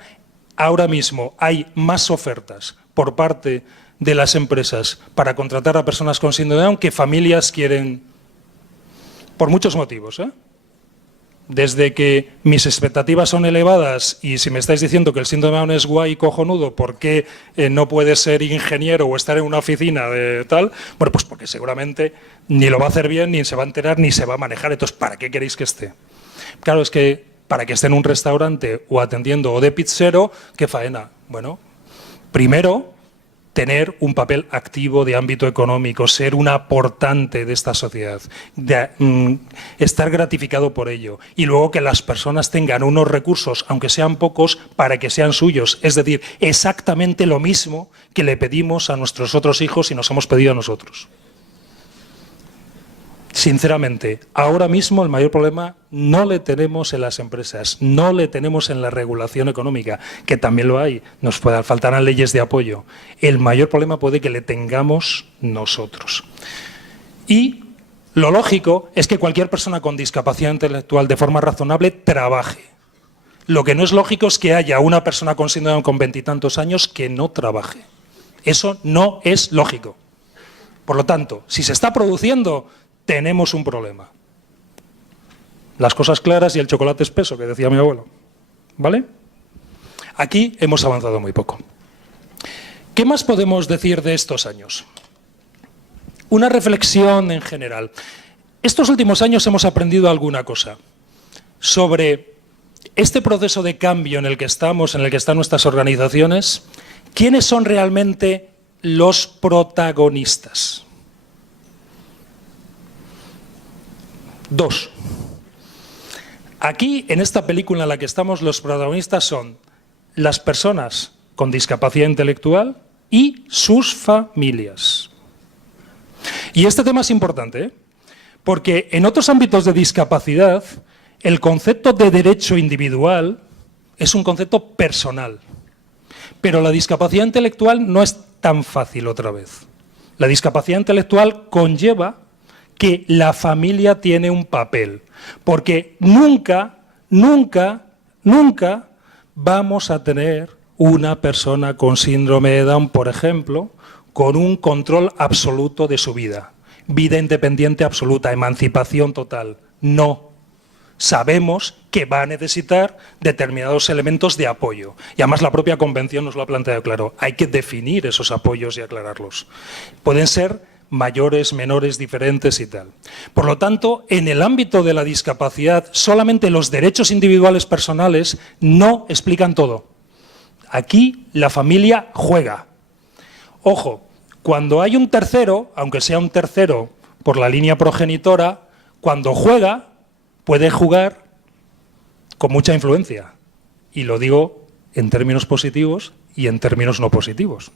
ahora mismo hay más ofertas por parte de las empresas para contratar a personas con síndrome de Down que familias quieren, por muchos motivos, ¿eh? Desde que mis expectativas son elevadas y si me estáis diciendo que el síndrome de Down es guay y cojonudo, ¿por qué no puede ser ingeniero o estar en una oficina de tal? Bueno, pues porque seguramente ni lo va a hacer bien, ni se va a enterar, ni se va a manejar. Entonces, ¿para qué queréis que esté? Claro, es que para que esté en un restaurante o atendiendo o de pizzero, ¿qué faena? Bueno, primero, tener un papel activo de ámbito económico, ser un aportante de esta sociedad, estar gratificado por ello y luego que las personas tengan unos recursos, aunque sean pocos, para que sean suyos. Es decir, exactamente lo mismo que le pedimos a nuestros otros hijos y nos hemos pedido a nosotros. Sinceramente, ahora mismo el mayor problema no le tenemos en las empresas, no le tenemos en la regulación económica, que también lo hay, nos faltarán leyes de apoyo. El mayor problema puede que le tengamos nosotros. Y lo lógico es que cualquier persona con discapacidad intelectual de forma razonable trabaje. Lo que no es lógico es que haya una persona con síndrome de Down con 20 y tantos años que no trabaje. Eso no es lógico. Por lo tanto, si se está produciendo, tenemos un problema. Las cosas claras y el chocolate espeso, que decía mi abuelo. ¿Vale? Aquí hemos avanzado muy poco. ¿Qué más podemos decir de estos años? Una reflexión en general. Estos últimos años hemos aprendido alguna cosa sobre este proceso de cambio en el que estamos, en el que están nuestras organizaciones. ¿Quiénes son realmente los protagonistas? 2. Aquí, en esta película en la que estamos, los protagonistas son las personas con discapacidad intelectual y sus familias. Y este tema es importante, ¿eh? Porque en otros ámbitos de discapacidad, el concepto de derecho individual es un concepto personal. Pero la discapacidad intelectual no es tan fácil otra vez. La discapacidad intelectual conlleva que la familia tiene un papel. Porque nunca vamos a tener una persona con síndrome de Down, por ejemplo, con un control absoluto de su vida. Vida independiente absoluta, emancipación total. No. Sabemos que va a necesitar determinados elementos de apoyo. Y además la propia Convención nos lo ha planteado claro. Hay que definir esos apoyos y aclararlos. Pueden ser mayores, menores, diferentes y tal. Por lo tanto, en el ámbito de la discapacidad, solamente los derechos individuales personales no explican todo. Aquí la familia juega. Ojo, cuando hay un tercero, aunque sea un tercero por la línea progenitora, cuando juega, puede jugar con mucha influencia. Y lo digo en términos positivos y en términos no positivos.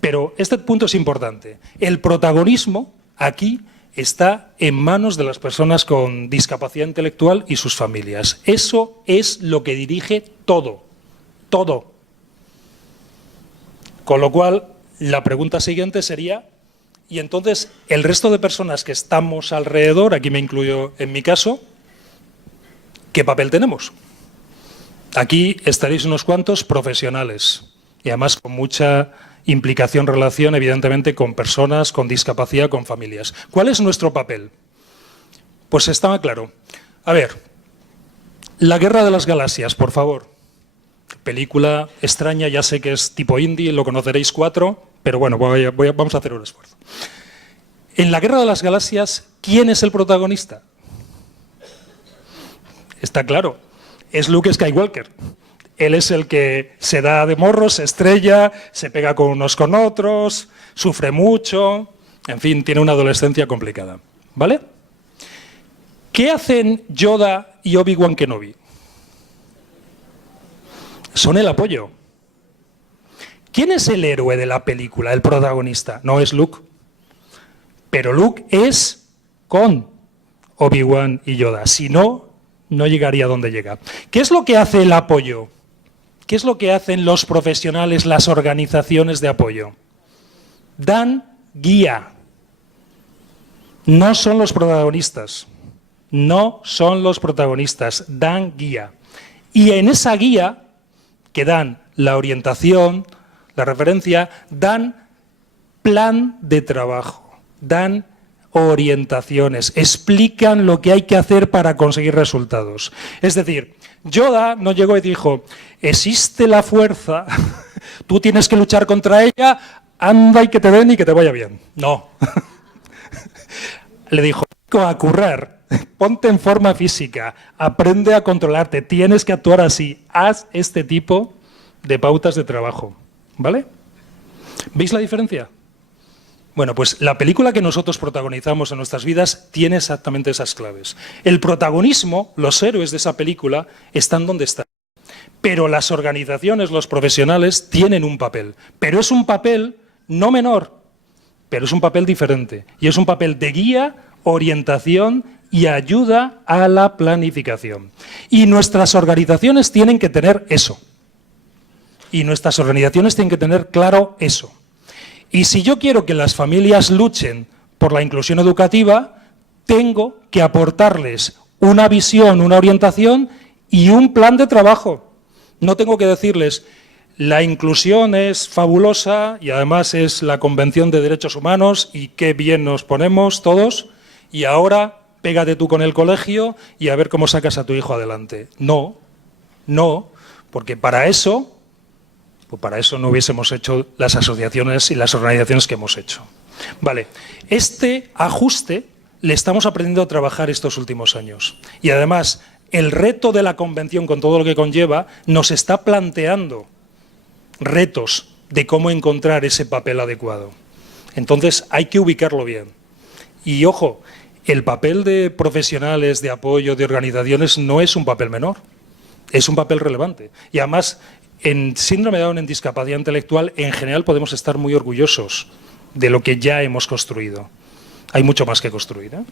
Pero este punto es importante. El protagonismo aquí está en manos de las personas con discapacidad intelectual y sus familias. Eso es lo que dirige todo. Todo. Con lo cual, la pregunta siguiente sería, y entonces el resto de personas que estamos alrededor, aquí me incluyo en mi caso, ¿qué papel tenemos? Aquí estaréis unos cuantos profesionales y además con mucha implicación, relación, evidentemente, con personas con discapacidad, con familias. ¿Cuál es nuestro papel? Pues estaba claro. A ver, La Guerra de las Galaxias, por favor. Película extraña, ya sé que es tipo indie, lo conoceréis 4, pero bueno, vamos a hacer un esfuerzo. En La Guerra de las Galaxias, ¿quién es el protagonista? Está claro, es Luke Skywalker. Él es el que se da de morros, se estrella, se pega con unos con otros, sufre mucho, en fin, tiene una adolescencia complicada, ¿vale? ¿Qué hacen Yoda y Obi-Wan Kenobi? Son el apoyo. ¿Quién es el héroe de la película, el protagonista? No es Luke. Pero Luke es con Obi-Wan y Yoda. Si no, no llegaría a donde llega. ¿Qué es lo que hace el apoyo? ¿Qué es lo que hacen los profesionales, las organizaciones de apoyo? Dan guía. No son los protagonistas. No son los protagonistas. Dan guía. Y en esa guía que dan la orientación, la referencia, dan plan de trabajo, dan orientaciones, explican lo que hay que hacer para conseguir resultados. Es decir, Yoda no llegó y dijo, existe la fuerza, tú tienes que luchar contra ella, anda y que te den y que te vaya bien. No. Le dijo, a currar, ponte en forma física, aprende a controlarte, tienes que actuar así, haz este tipo de pautas de trabajo, ¿vale? ¿Veis la diferencia? Bueno, pues la película que nosotros protagonizamos en nuestras vidas tiene exactamente esas claves. El protagonismo, los héroes de esa película, están donde están. Pero las organizaciones, los profesionales, tienen un papel. Pero es un papel no menor, pero es un papel diferente. Y es un papel de guía, orientación y ayuda a la planificación. Y nuestras organizaciones tienen que tener eso. Y nuestras organizaciones tienen que tener claro eso. Y si yo quiero que las familias luchen por la inclusión educativa, tengo que aportarles una visión, una orientación y un plan de trabajo. No tengo que decirles, la inclusión es fabulosa y además es la Convención de Derechos Humanos y qué bien nos ponemos todos y ahora pégate tú con el colegio y a ver cómo sacas a tu hijo adelante. No, no, porque para eso no hubiésemos hecho las asociaciones y las organizaciones que hemos hecho. Vale, este ajuste le estamos aprendiendo a trabajar estos últimos años. Y además, el reto de la Convención, con todo lo que conlleva, nos está planteando retos de cómo encontrar ese papel adecuado. Entonces, hay que ubicarlo bien. Y, ojo, el papel de profesionales, de apoyo, de organizaciones, no es un papel menor. Es un papel relevante. Y además, en síndrome de Down, en discapacidad intelectual, en general podemos estar muy orgullosos de lo que ya hemos construido. Hay mucho más que construir, ¿eh?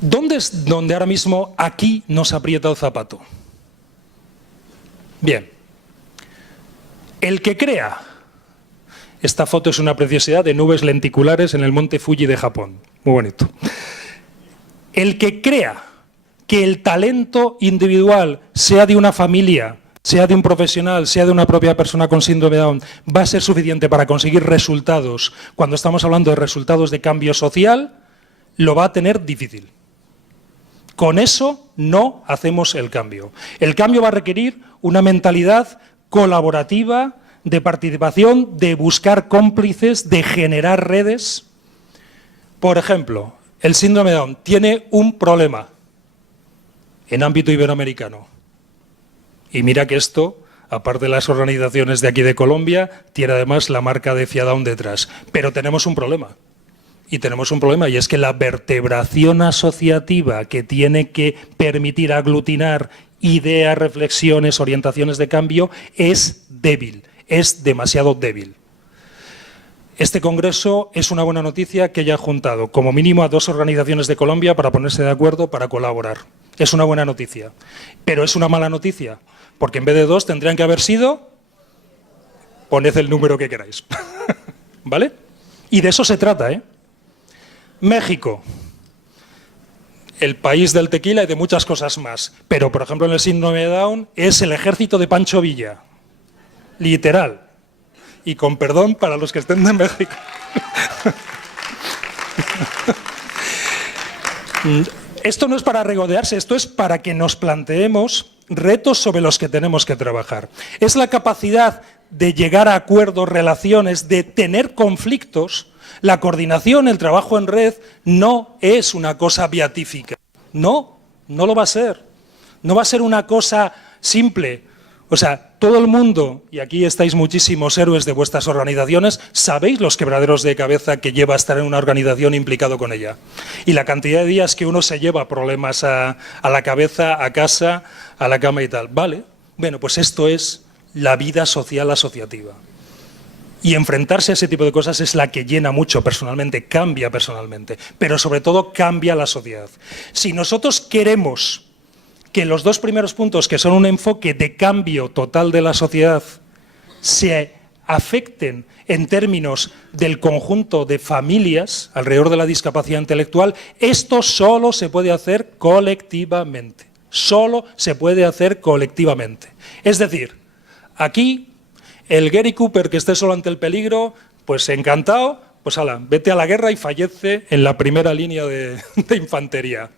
¿Dónde es donde ahora mismo aquí nos aprieta el zapato? Bien, el que crea, esta foto es una preciosidad de nubes lenticulares en el monte Fuji de Japón, muy bonito. El que crea que el talento individual, sea de una familia, sea de un profesional, sea de una propia persona con síndrome de Down, va a ser suficiente para conseguir resultados, cuando estamos hablando de resultados de cambio social, lo va a tener difícil. Con eso no hacemos el cambio. El cambio va a requerir una mentalidad colaborativa, de participación, de buscar cómplices, de generar redes. Por ejemplo, el síndrome de Down tiene un problema en ámbito iberoamericano. Y mira que esto, aparte de las organizaciones de aquí de Colombia, tiene además la marca de FIA-Down detrás. Pero tenemos un problema. Y tenemos un problema, y es que la vertebración asociativa que tiene que permitir aglutinar ideas, reflexiones, orientaciones de cambio, es débil, es demasiado débil. Este congreso es una buena noticia que haya juntado como mínimo a 2 organizaciones de Colombia para ponerse de acuerdo para colaborar. Es una buena noticia, pero es una mala noticia, porque en vez de 2 tendrían que haber sido, poned el número que queráis, ¿vale? Y de eso se trata, ¿eh? México, el país del tequila y de muchas cosas más, pero por ejemplo en el síndrome de Down es el ejército de Pancho Villa, literal, y con perdón para los que estén de México. Esto no es para regodearse, esto es para que nos planteemos retos sobre los que tenemos que trabajar. Es la capacidad de llegar a acuerdos, relaciones, de tener conflictos. La coordinación, el trabajo en red, no es una cosa beatífica. No, no lo va a ser. No va a ser una cosa simple. O sea, todo el mundo, y aquí estáis muchísimos héroes de vuestras organizaciones, sabéis los quebraderos de cabeza que lleva a estar en una organización implicado con ella. Y la cantidad de días que uno se lleva problemas a la cabeza, a casa, a la cama y tal. Vale, bueno, pues esto es la vida social asociativa. Y enfrentarse a ese tipo de cosas es la que llena mucho personalmente, cambia personalmente, pero sobre todo cambia la sociedad. Si nosotros queremos que los 2 primeros puntos, que son un enfoque de cambio total de la sociedad, se afecten en términos del conjunto de familias alrededor de la discapacidad intelectual, esto solo se puede hacer colectivamente. Solo se puede hacer colectivamente. Es decir, aquí el Gary Cooper que esté solo ante el peligro, pues encantado, pues ala, vete a la guerra y fallece en la primera línea de infantería.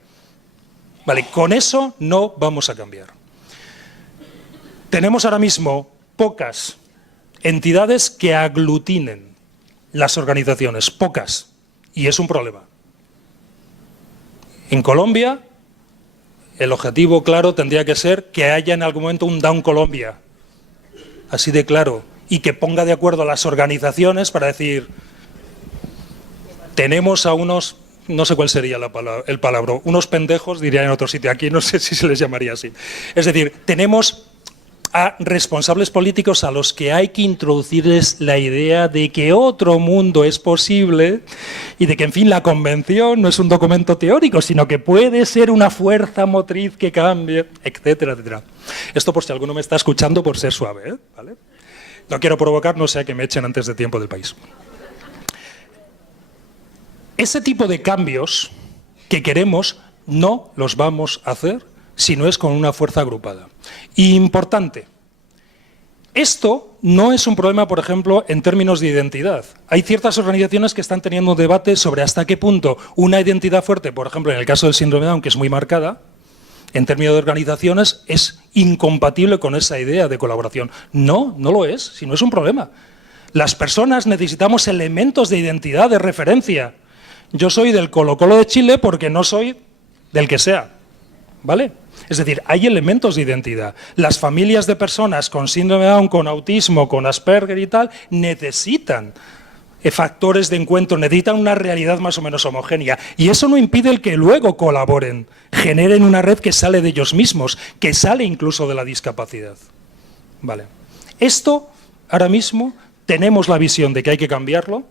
Vale, con eso no vamos a cambiar. Tenemos ahora mismo pocas entidades que aglutinen las organizaciones, pocas, y es un problema. En Colombia, el objetivo claro tendría que ser que haya en algún momento un Down Colombia, así de claro, y que ponga de acuerdo a las organizaciones para decir, tenemos a unos, no sé cuál sería el palabra, unos pendejos, diría en otro sitio, aquí no sé si se les llamaría así. Es decir, tenemos a responsables políticos a los que hay que introducirles la idea de que otro mundo es posible y de que, en fin, la convención no es un documento teórico, sino que puede ser una fuerza motriz que cambie, etcétera, etcétera. Esto por si alguno me está escuchando por ser suave, ¿eh? ¿Vale? No quiero provocar, no sea que me echen antes de tiempo del país. Ese tipo de cambios que queremos no los vamos a hacer si no es con una fuerza agrupada. Y importante, esto no es un problema, por ejemplo, en términos de identidad. Hay ciertas organizaciones que están teniendo un debate sobre hasta qué punto una identidad fuerte, por ejemplo, en el caso del síndrome de Down, que es muy marcada, en términos de organizaciones, es incompatible con esa idea de colaboración. No, no lo es, si no es un problema. Las personas necesitamos elementos de identidad, de referencia. Yo soy del Colo-Colo de Chile porque no soy del que sea, ¿vale? Es decir, hay elementos de identidad. Las familias de personas con síndrome de Down, con autismo, con Asperger y tal, necesitan factores de encuentro, necesitan una realidad más o menos homogénea. Y eso no impide el que luego colaboren, generen una red que sale de ellos mismos, que sale incluso de la discapacidad. Vale. Esto, ahora mismo, tenemos la visión de que hay que cambiarlo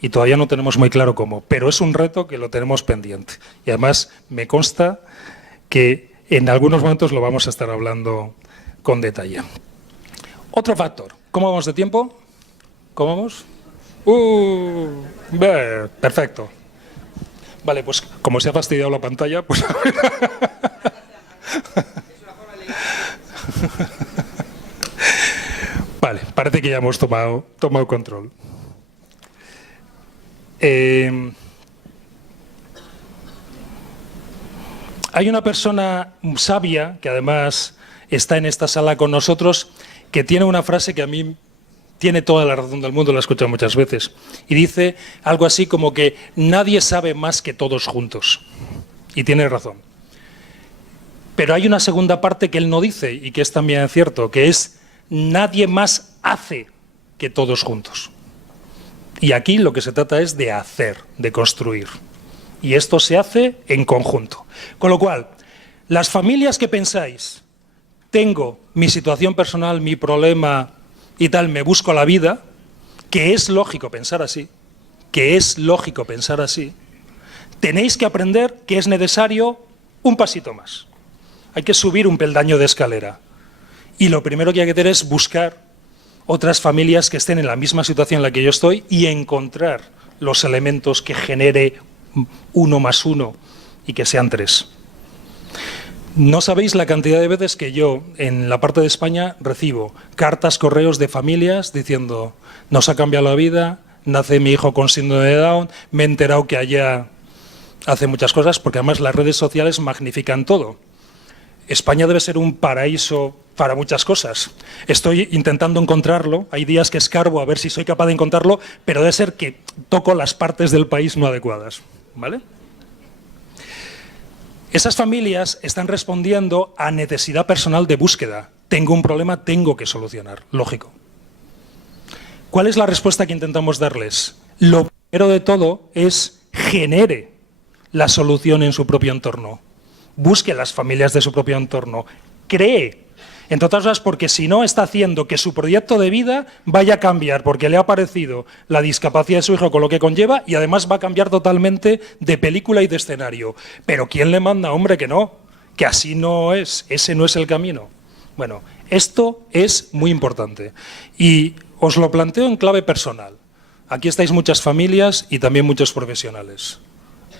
y todavía no tenemos muy claro cómo, pero es un reto que lo tenemos pendiente. Y además me consta que en algunos momentos lo vamos a estar hablando con detalle. Otro factor. ¿Cómo vamos de tiempo? ¿Cómo vamos? Perfecto. Vale, pues como se ha fastidiado la pantalla, pues... Vale, parece que ya hemos tomado control. Hay una persona sabia que además está en esta sala con nosotros que tiene una frase que a mí tiene toda la razón del mundo, la he escuchado muchas veces, y dice algo así como que nadie sabe más que todos juntos. Y tiene razón. Pero hay una segunda parte que él no dice y que es también cierto, que es nadie más hace que todos juntos. Y aquí lo que se trata es de hacer, de construir. Y esto se hace en conjunto. Con lo cual, las familias que pensáis, tengo mi situación personal, mi problema y tal, me busco la vida, que es lógico pensar así, tenéis que aprender que es necesario un pasito más. Hay que subir un peldaño de escalera. Y lo primero que hay que hacer es buscar otras familias que estén en la misma situación en la que yo estoy y encontrar los elementos que genere 1 más 1 y que sean 3. No sabéis la cantidad de veces que yo, en la parte de España, recibo cartas, correos de familias diciendo nos ha cambiado la vida, nace mi hijo con síndrome de Down, me he enterado que allá hace muchas cosas, porque además las redes sociales magnifican todo. España debe ser un paraíso para muchas cosas. Estoy intentando encontrarlo, hay días que escarbo a ver si soy capaz de encontrarlo, pero debe ser que toco las partes del país no adecuadas, ¿vale? Esas familias están respondiendo a necesidad personal de búsqueda. Tengo un problema, tengo que solucionar, lógico. ¿Cuál es la respuesta que intentamos darles? Lo primero de todo es genere la solución en su propio entorno. Busque las familias de su propio entorno. Cree. Entre otras cosas porque si no está haciendo que su proyecto de vida vaya a cambiar porque le ha parecido la discapacidad de su hijo con lo que conlleva y además va a cambiar totalmente de película y de escenario. Pero ¿quién le manda? Hombre, que no, que así no es, ese no es el camino. Bueno, esto es muy importante y os lo planteo en clave personal. Aquí estáis muchas familias y también muchos profesionales.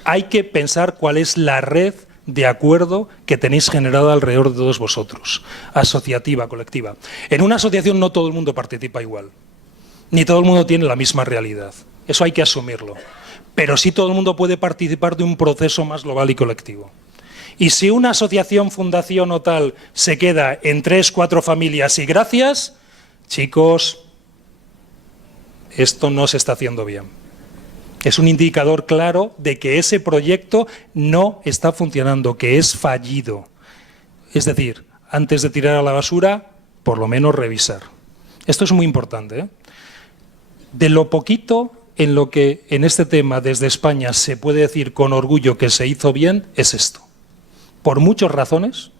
Hay que pensar cuál es la red de acuerdo que tenéis generada alrededor de todos vosotros, asociativa, colectiva. En una asociación no todo el mundo participa igual, ni todo el mundo tiene la misma realidad. Eso hay que asumirlo. Pero sí todo el mundo puede participar de un proceso más global y colectivo. Y si una asociación, fundación o tal se queda en 3, 4 familias y gracias, chicos, esto no se está haciendo bien. Es un indicador claro de que ese proyecto no está funcionando, que es fallido. Es decir, antes de tirar a la basura, por lo menos revisar. Esto es muy importante, ¿eh? De lo poquito en lo que en este tema desde España se puede decir con orgullo que se hizo bien, es esto. Por muchas razones,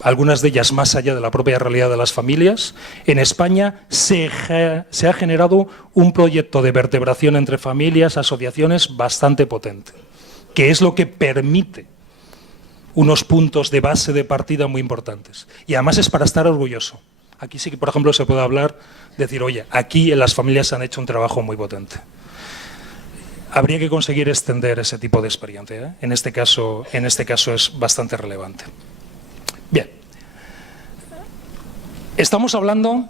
algunas de ellas más allá de la propia realidad de las familias, en España se ha generado un proyecto de vertebración entre familias, asociaciones bastante potente, que es lo que permite unos puntos de base de partida muy importantes. Y además es para estar orgulloso. Aquí sí que, por ejemplo, se puede hablar, decir, oye, aquí en las familias han hecho un trabajo muy potente. Habría que conseguir extender ese tipo de experiencia, ¿eh? En este caso es bastante relevante. Bien, estamos hablando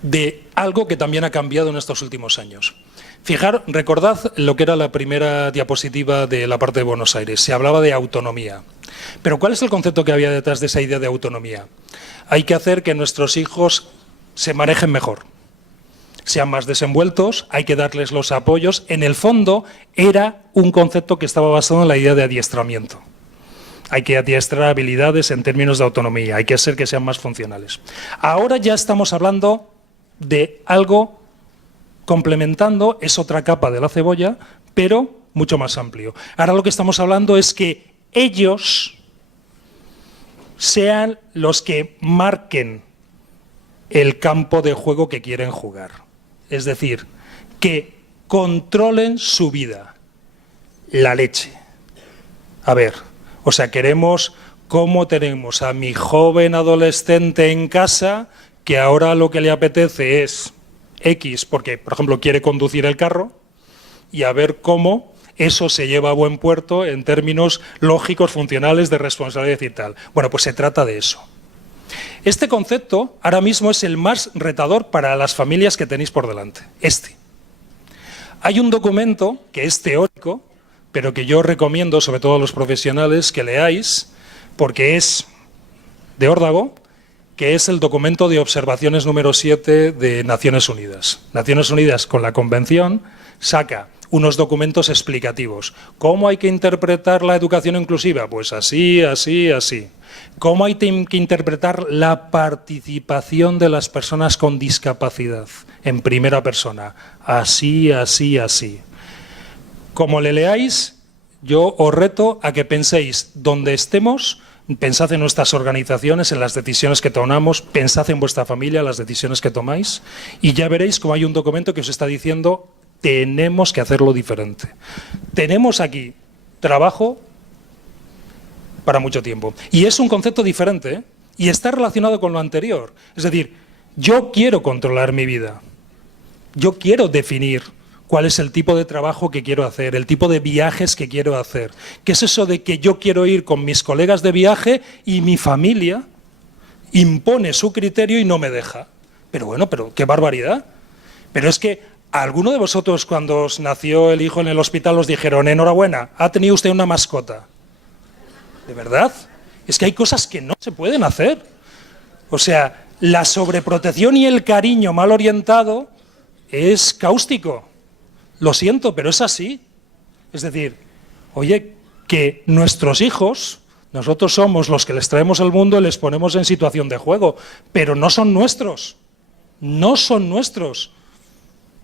de algo que también ha cambiado en estos últimos años. Recordad lo que era la primera diapositiva de la parte de Buenos Aires, se hablaba de autonomía. Pero ¿cuál es el concepto que había detrás de esa idea de autonomía? Hay que hacer que nuestros hijos se manejen mejor, sean más desenvueltos, hay que darles los apoyos. En el fondo era un concepto que estaba basado en la idea de adiestramiento. Hay que adiestrar habilidades en términos de autonomía, hay que hacer que sean más funcionales. Ahora ya estamos hablando de algo complementando, es otra capa de la cebolla, pero mucho más amplio. Ahora lo que estamos hablando es que ellos sean los que marquen el campo de juego que quieren jugar. es decir, que controlen su vida. La leche. A ver, o sea, queremos cómo tenemos a mi joven adolescente en casa que ahora lo que le apetece es X, porque, por ejemplo, quiere conducir el carro, y a ver cómo eso se lleva a buen puerto en términos lógicos, funcionales, de responsabilidad y tal. Bueno, pues se trata de eso. Este concepto ahora mismo es el más retador para las familias que tenéis por delante. Hay un documento que es teórico, pero que yo recomiendo, sobre todo a los profesionales, que leáis, porque es de órdago, que es el documento de observaciones número 7 de Naciones Unidas. Naciones Unidas, con la Convención, saca unos documentos explicativos. ¿Cómo hay que interpretar la educación inclusiva? Pues así, así, así. ¿Cómo hay que interpretar la participación de las personas con discapacidad en primera persona? Así, así, así. Como le leáis, yo os reto a que penséis donde estemos, pensad en nuestras organizaciones, en las decisiones que tomamos, pensad en vuestra familia, las decisiones que tomáis, y ya veréis cómo hay un documento que os está diciendo tenemos que hacerlo diferente. Tenemos aquí trabajo para mucho tiempo. Y es un concepto diferente, ¿eh? Y está relacionado con lo anterior. Es decir, yo quiero controlar mi vida. Yo quiero definir cuál es el tipo de trabajo que quiero hacer, el tipo de viajes que quiero hacer. ¿Qué es eso de que yo quiero ir con mis colegas de viaje y mi familia impone su criterio y no me deja? Pero bueno, pero qué barbaridad. Pero es que ¿a alguno de vosotros cuando os nació el hijo en el hospital os dijeron enhorabuena, ha tenido usted una mascota? ¿De verdad? Es que hay cosas que no se pueden hacer. O sea, la sobreprotección y el cariño mal orientado es cáustico. Lo siento, pero es así. Es decir, oye, que nuestros hijos, nosotros somos los que les traemos al mundo y les ponemos en situación de juego, pero no son nuestros. No son nuestros.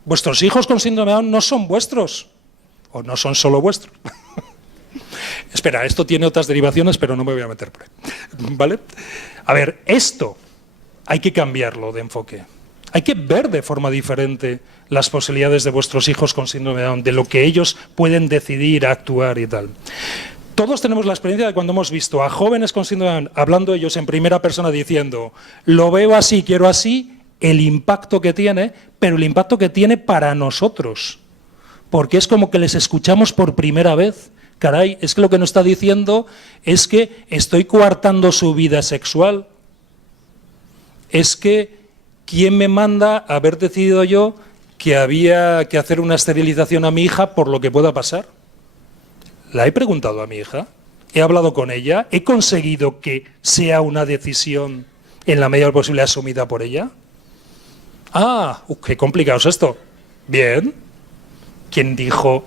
Vuestros hijos con síndrome de Down no son vuestros. O no son solo vuestros. Espera, esto tiene otras derivaciones, pero no me voy a meter por ahí. ¿Vale? A ver, esto hay que cambiarlo de enfoque. Hay que ver de forma diferente las posibilidades de vuestros hijos con síndrome de Down, de lo que ellos pueden decidir, actuar y tal. Todos tenemos la experiencia de cuando hemos visto a jóvenes con síndrome de Down hablando ellos en primera persona diciendo lo veo así, quiero así, el impacto que tiene, pero el impacto que tiene para nosotros. Porque es como que les escuchamos por primera vez. Caray, es que lo que nos está diciendo es que estoy coartando su vida sexual. Es que, ¿quién me manda a haber decidido yo que había que hacer una esterilización a mi hija por lo que pueda pasar? La he preguntado a mi hija, he hablado con ella, he conseguido que sea una decisión en la medida posible asumida por ella. Ah, qué complicado es esto. Bien. ¿Quién dijo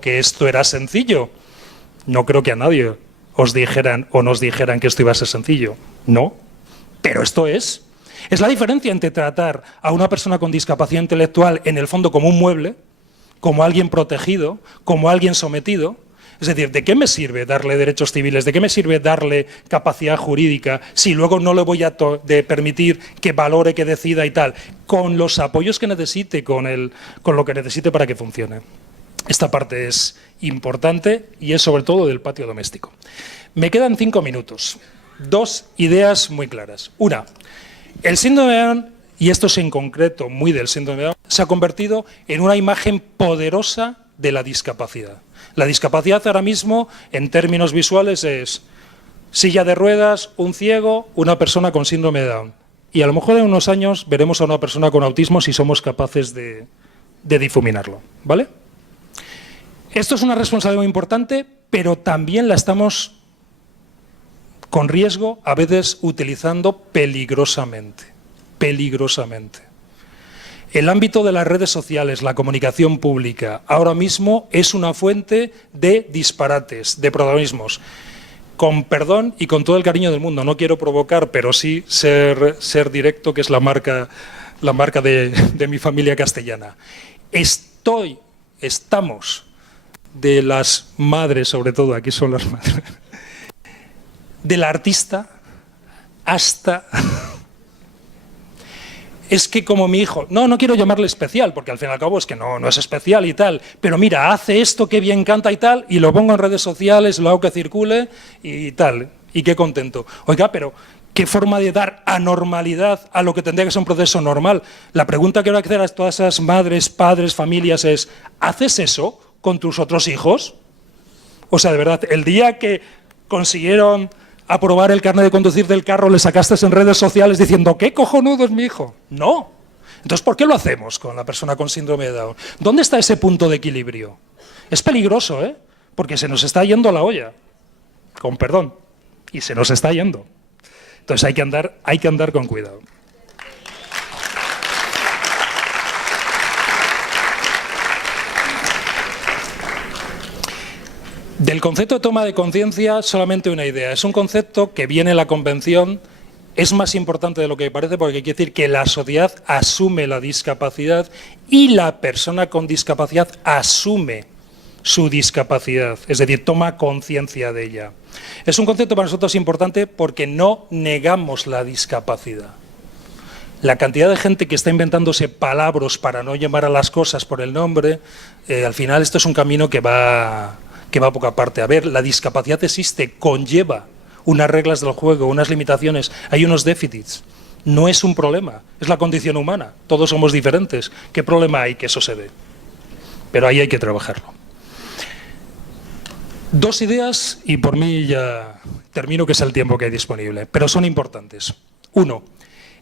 que esto era sencillo? No creo que a nadie os dijeran o nos dijeran que esto iba a ser sencillo. No. Pero esto es. Es la diferencia entre tratar a una persona con discapacidad intelectual en el fondo como un mueble, como alguien protegido, como alguien sometido. Es decir, ¿de qué me sirve darle derechos civiles? ¿De qué me sirve darle capacidad jurídica si luego no le voy a permitir que valore, que decida y tal? Con los apoyos que necesite, con lo que necesite para que funcione. Esta parte es importante y es sobre todo del patio doméstico. Me quedan 5 minutos. 2 ideas muy claras. Una, el síndrome de Down, y esto es en concreto muy del síndrome de Down, se ha convertido en una imagen poderosa de la discapacidad. La discapacidad ahora mismo, en términos visuales, es silla de ruedas, un ciego, una persona con síndrome de Down. Y a lo mejor en unos años veremos a una persona con autismo si somos capaces de difuminarlo, ¿vale? Esto es una responsabilidad muy importante, pero también la estamos con riesgo, a veces utilizando peligrosamente. Peligrosamente. El ámbito de las redes sociales, la comunicación pública, ahora mismo es una fuente de disparates, de protagonismos. Con perdón y con todo el cariño del mundo, no quiero provocar, pero sí ser directo, que es la marca de mi familia castellana. Estamos de las madres, sobre todo, aquí son las madres, del artista hasta es que como mi hijo, no quiero llamarle especial, porque al fin y al cabo es que no es especial y tal, pero mira, hace esto, que bien canta y tal, y lo pongo en redes sociales, lo hago que circule y tal, y qué contento. Oiga, pero ¿qué forma de dar anormalidad a lo que tendría que ser un proceso normal? La pregunta que quiero hacer a todas esas madres, padres, familias es, ¿haces eso con tus otros hijos? O sea, de verdad, el día que consiguieron aprobar el carnet de conducir del carro, le sacaste en redes sociales diciendo ¡qué cojonudo es mi hijo! No. Entonces, ¿por qué lo hacemos con la persona con síndrome de Down? ¿Dónde está ese punto de equilibrio? Es peligroso, ¿eh? Porque se nos está yendo la olla. Con perdón. Y se nos está yendo. Entonces hay que andar con cuidado. Del concepto de toma de conciencia, solamente una idea. Es un concepto que viene en la Convención, es más importante de lo que parece, porque quiere decir que la sociedad asume la discapacidad y la persona con discapacidad asume su discapacidad, es decir, toma conciencia de ella. Es un concepto para nosotros importante porque no negamos la discapacidad. La cantidad de gente que está inventándose palabras para no llamar a las cosas por el nombre, al final esto es un camino que va poco aparte. A ver, la discapacidad existe, conlleva unas reglas del juego, unas limitaciones, hay unos déficits. No es un problema, es la condición humana, todos somos diferentes. ¿Qué problema hay que eso se dé? Pero ahí hay que trabajarlo. Dos ideas y por mí ya termino, que es el tiempo que hay disponible, pero son importantes. Uno,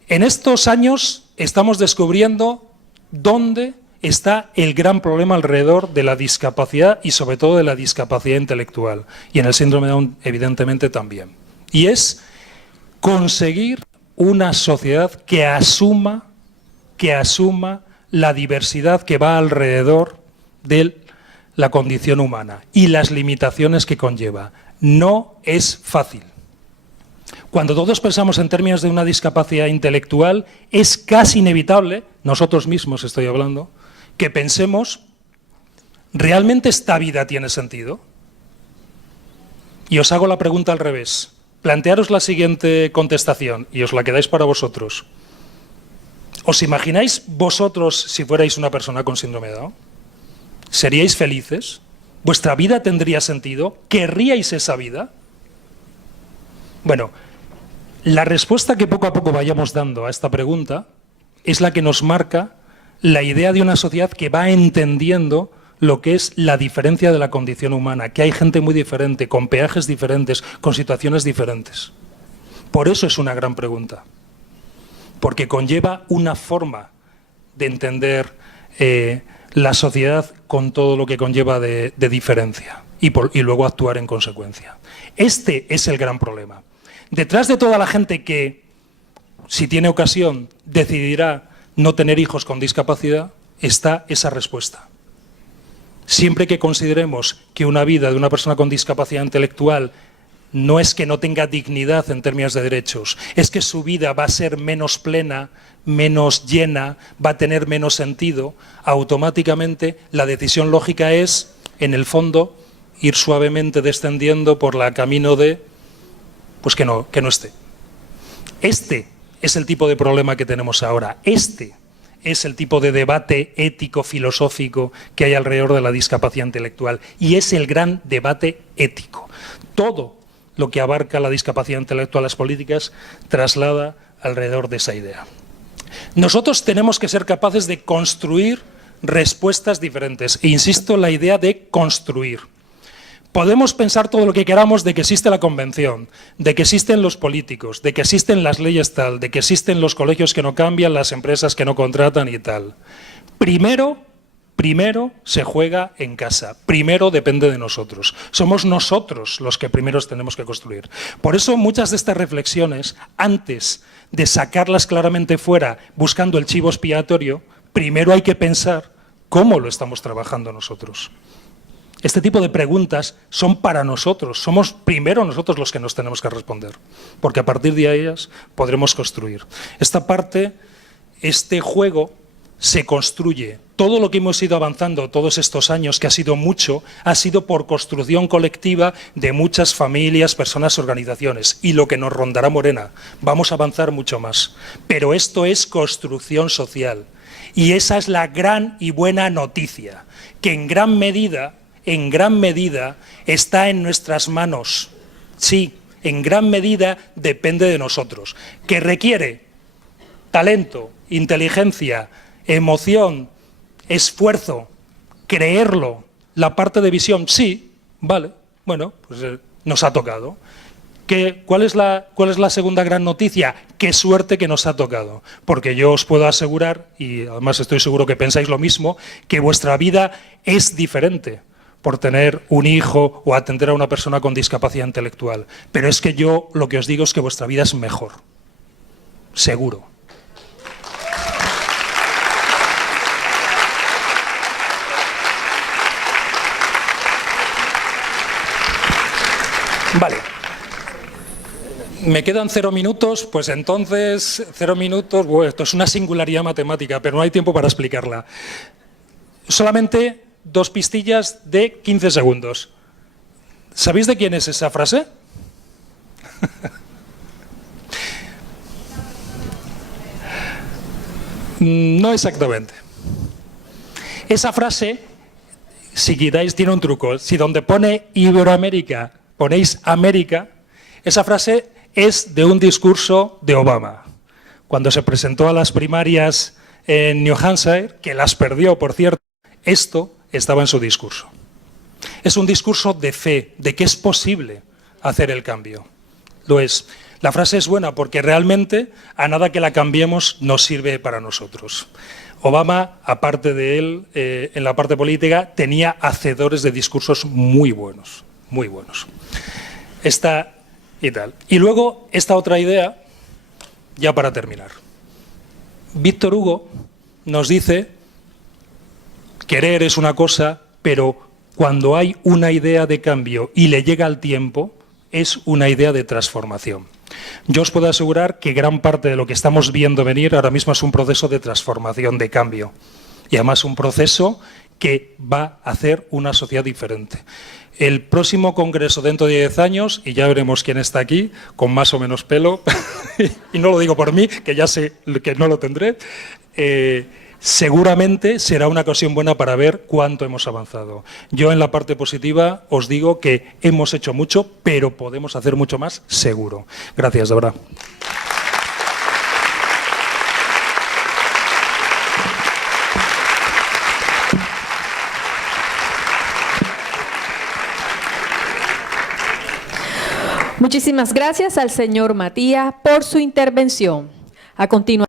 en estos años estamos descubriendo dónde está el gran problema alrededor de la discapacidad y sobre todo de la discapacidad intelectual. Y en el síndrome de Down, evidentemente, también. Y es conseguir una sociedad que asuma la diversidad que va alrededor de la condición humana y las limitaciones que conlleva. No es fácil. Cuando todos pensamos en términos de una discapacidad intelectual, es casi inevitable, nosotros mismos estoy hablando, que pensemos, ¿realmente esta vida tiene sentido? Y os hago la pregunta al revés. Plantearos la siguiente contestación y os la quedáis para vosotros. ¿Os imagináis vosotros si fuerais una persona con síndrome de Down? ¿Seríais felices? ¿Vuestra vida tendría sentido? ¿Querríais esa vida? Bueno, la respuesta que poco a poco vayamos dando a esta pregunta es la que nos marca la idea de una sociedad que va entendiendo lo que es la diferencia de la condición humana, que hay gente muy diferente, con peajes diferentes, con situaciones diferentes. Por eso es una gran pregunta, porque conlleva una forma de entender la sociedad con todo lo que conlleva de diferencia y luego actuar en consecuencia. Este es el gran problema. Detrás de toda la gente que, si tiene ocasión, decidirá no tener hijos con discapacidad, está esa respuesta. Siempre que consideremos que una vida de una persona con discapacidad intelectual no es que no tenga dignidad en términos de derechos, es que su vida va a ser menos plena, menos llena, va a tener menos sentido, automáticamente la decisión lógica es, en el fondo, ir suavemente descendiendo por el camino de, pues que no esté. Este es el tipo de problema que tenemos ahora. Este es el tipo de debate ético, filosófico que hay alrededor de la discapacidad intelectual. Y es el gran debate ético. Todo lo que abarca la discapacidad intelectual, las políticas, traslada alrededor de esa idea. Nosotros tenemos que ser capaces de construir respuestas diferentes. E insisto en la idea de construir. Podemos pensar todo lo que queramos de que existe la Convención, de que existen los políticos, de que existen las leyes tal, de que existen los colegios que no cambian, las empresas que no contratan y tal. Primero se juega en casa, primero depende de nosotros. Somos nosotros los que primero tenemos que construir. Por eso muchas de estas reflexiones, antes de sacarlas claramente fuera buscando el chivo expiatorio, primero hay que pensar cómo lo estamos trabajando nosotros. Este tipo de preguntas son para nosotros, somos primero nosotros los que nos tenemos que responder, porque a partir de ellas podremos construir. Esta parte, este juego, se construye. Todo lo que hemos ido avanzando todos estos años, que ha sido mucho, ha sido por construcción colectiva de muchas familias, personas, organizaciones. Y lo que nos rondará Morena, vamos a avanzar mucho más. Pero esto es construcción social. Y esa es la gran y buena noticia, que en gran medida está en nuestras manos. Sí, en gran medida depende de nosotros. ¿Que requiere talento, inteligencia, emoción, esfuerzo, creerlo, la parte de visión? Sí, vale, bueno, pues nos ha tocado. ¿Cuál es la segunda gran noticia? Qué suerte que nos ha tocado, porque yo os puedo asegurar, y además estoy seguro que pensáis lo mismo, que vuestra vida es diferente por tener un hijo o atender a una persona con discapacidad intelectual. Pero es que yo lo que os digo es que vuestra vida es mejor, seguro. Vale. Me quedan 0 minutos, pues entonces 0 minutos, bueno, esto es una singularidad matemática, pero no hay tiempo para explicarla. Solamente 2 pistillas de 15 segundos. ¿Sabéis de quién es esa frase? No exactamente. Esa frase, si quitáis, tiene un truco. Si donde pone Iberoamérica ponéis América, esa frase es de un discurso de Obama. Cuando se presentó a las primarias en New Hampshire, que las perdió, por cierto, esto estaba en su discurso. Es un discurso de fe, de que es posible hacer el cambio. Lo es. La frase es buena porque realmente a nada que la cambiemos nos sirve para nosotros. Obama, aparte de él, en la parte política, tenía hacedores de discursos muy buenos, muy buenos. Esta y tal. Y luego, esta otra idea, ya para terminar. Víctor Hugo nos dice, querer es una cosa, pero cuando hay una idea de cambio y le llega el tiempo, es una idea de transformación. Yo os puedo asegurar que gran parte de lo que estamos viendo venir ahora mismo es un proceso de transformación, de cambio. Y además un proceso que va a hacer una sociedad diferente. El próximo congreso dentro de 10 años, y ya veremos quién está aquí, con más o menos pelo, y no lo digo por mí, que ya sé que no lo tendré, seguramente será una ocasión buena para ver cuánto hemos avanzado. Yo en la parte positiva os digo que hemos hecho mucho, pero podemos hacer mucho más, seguro. Gracias, de verdad. Muchísimas gracias al señor Matías por su intervención. A continuación.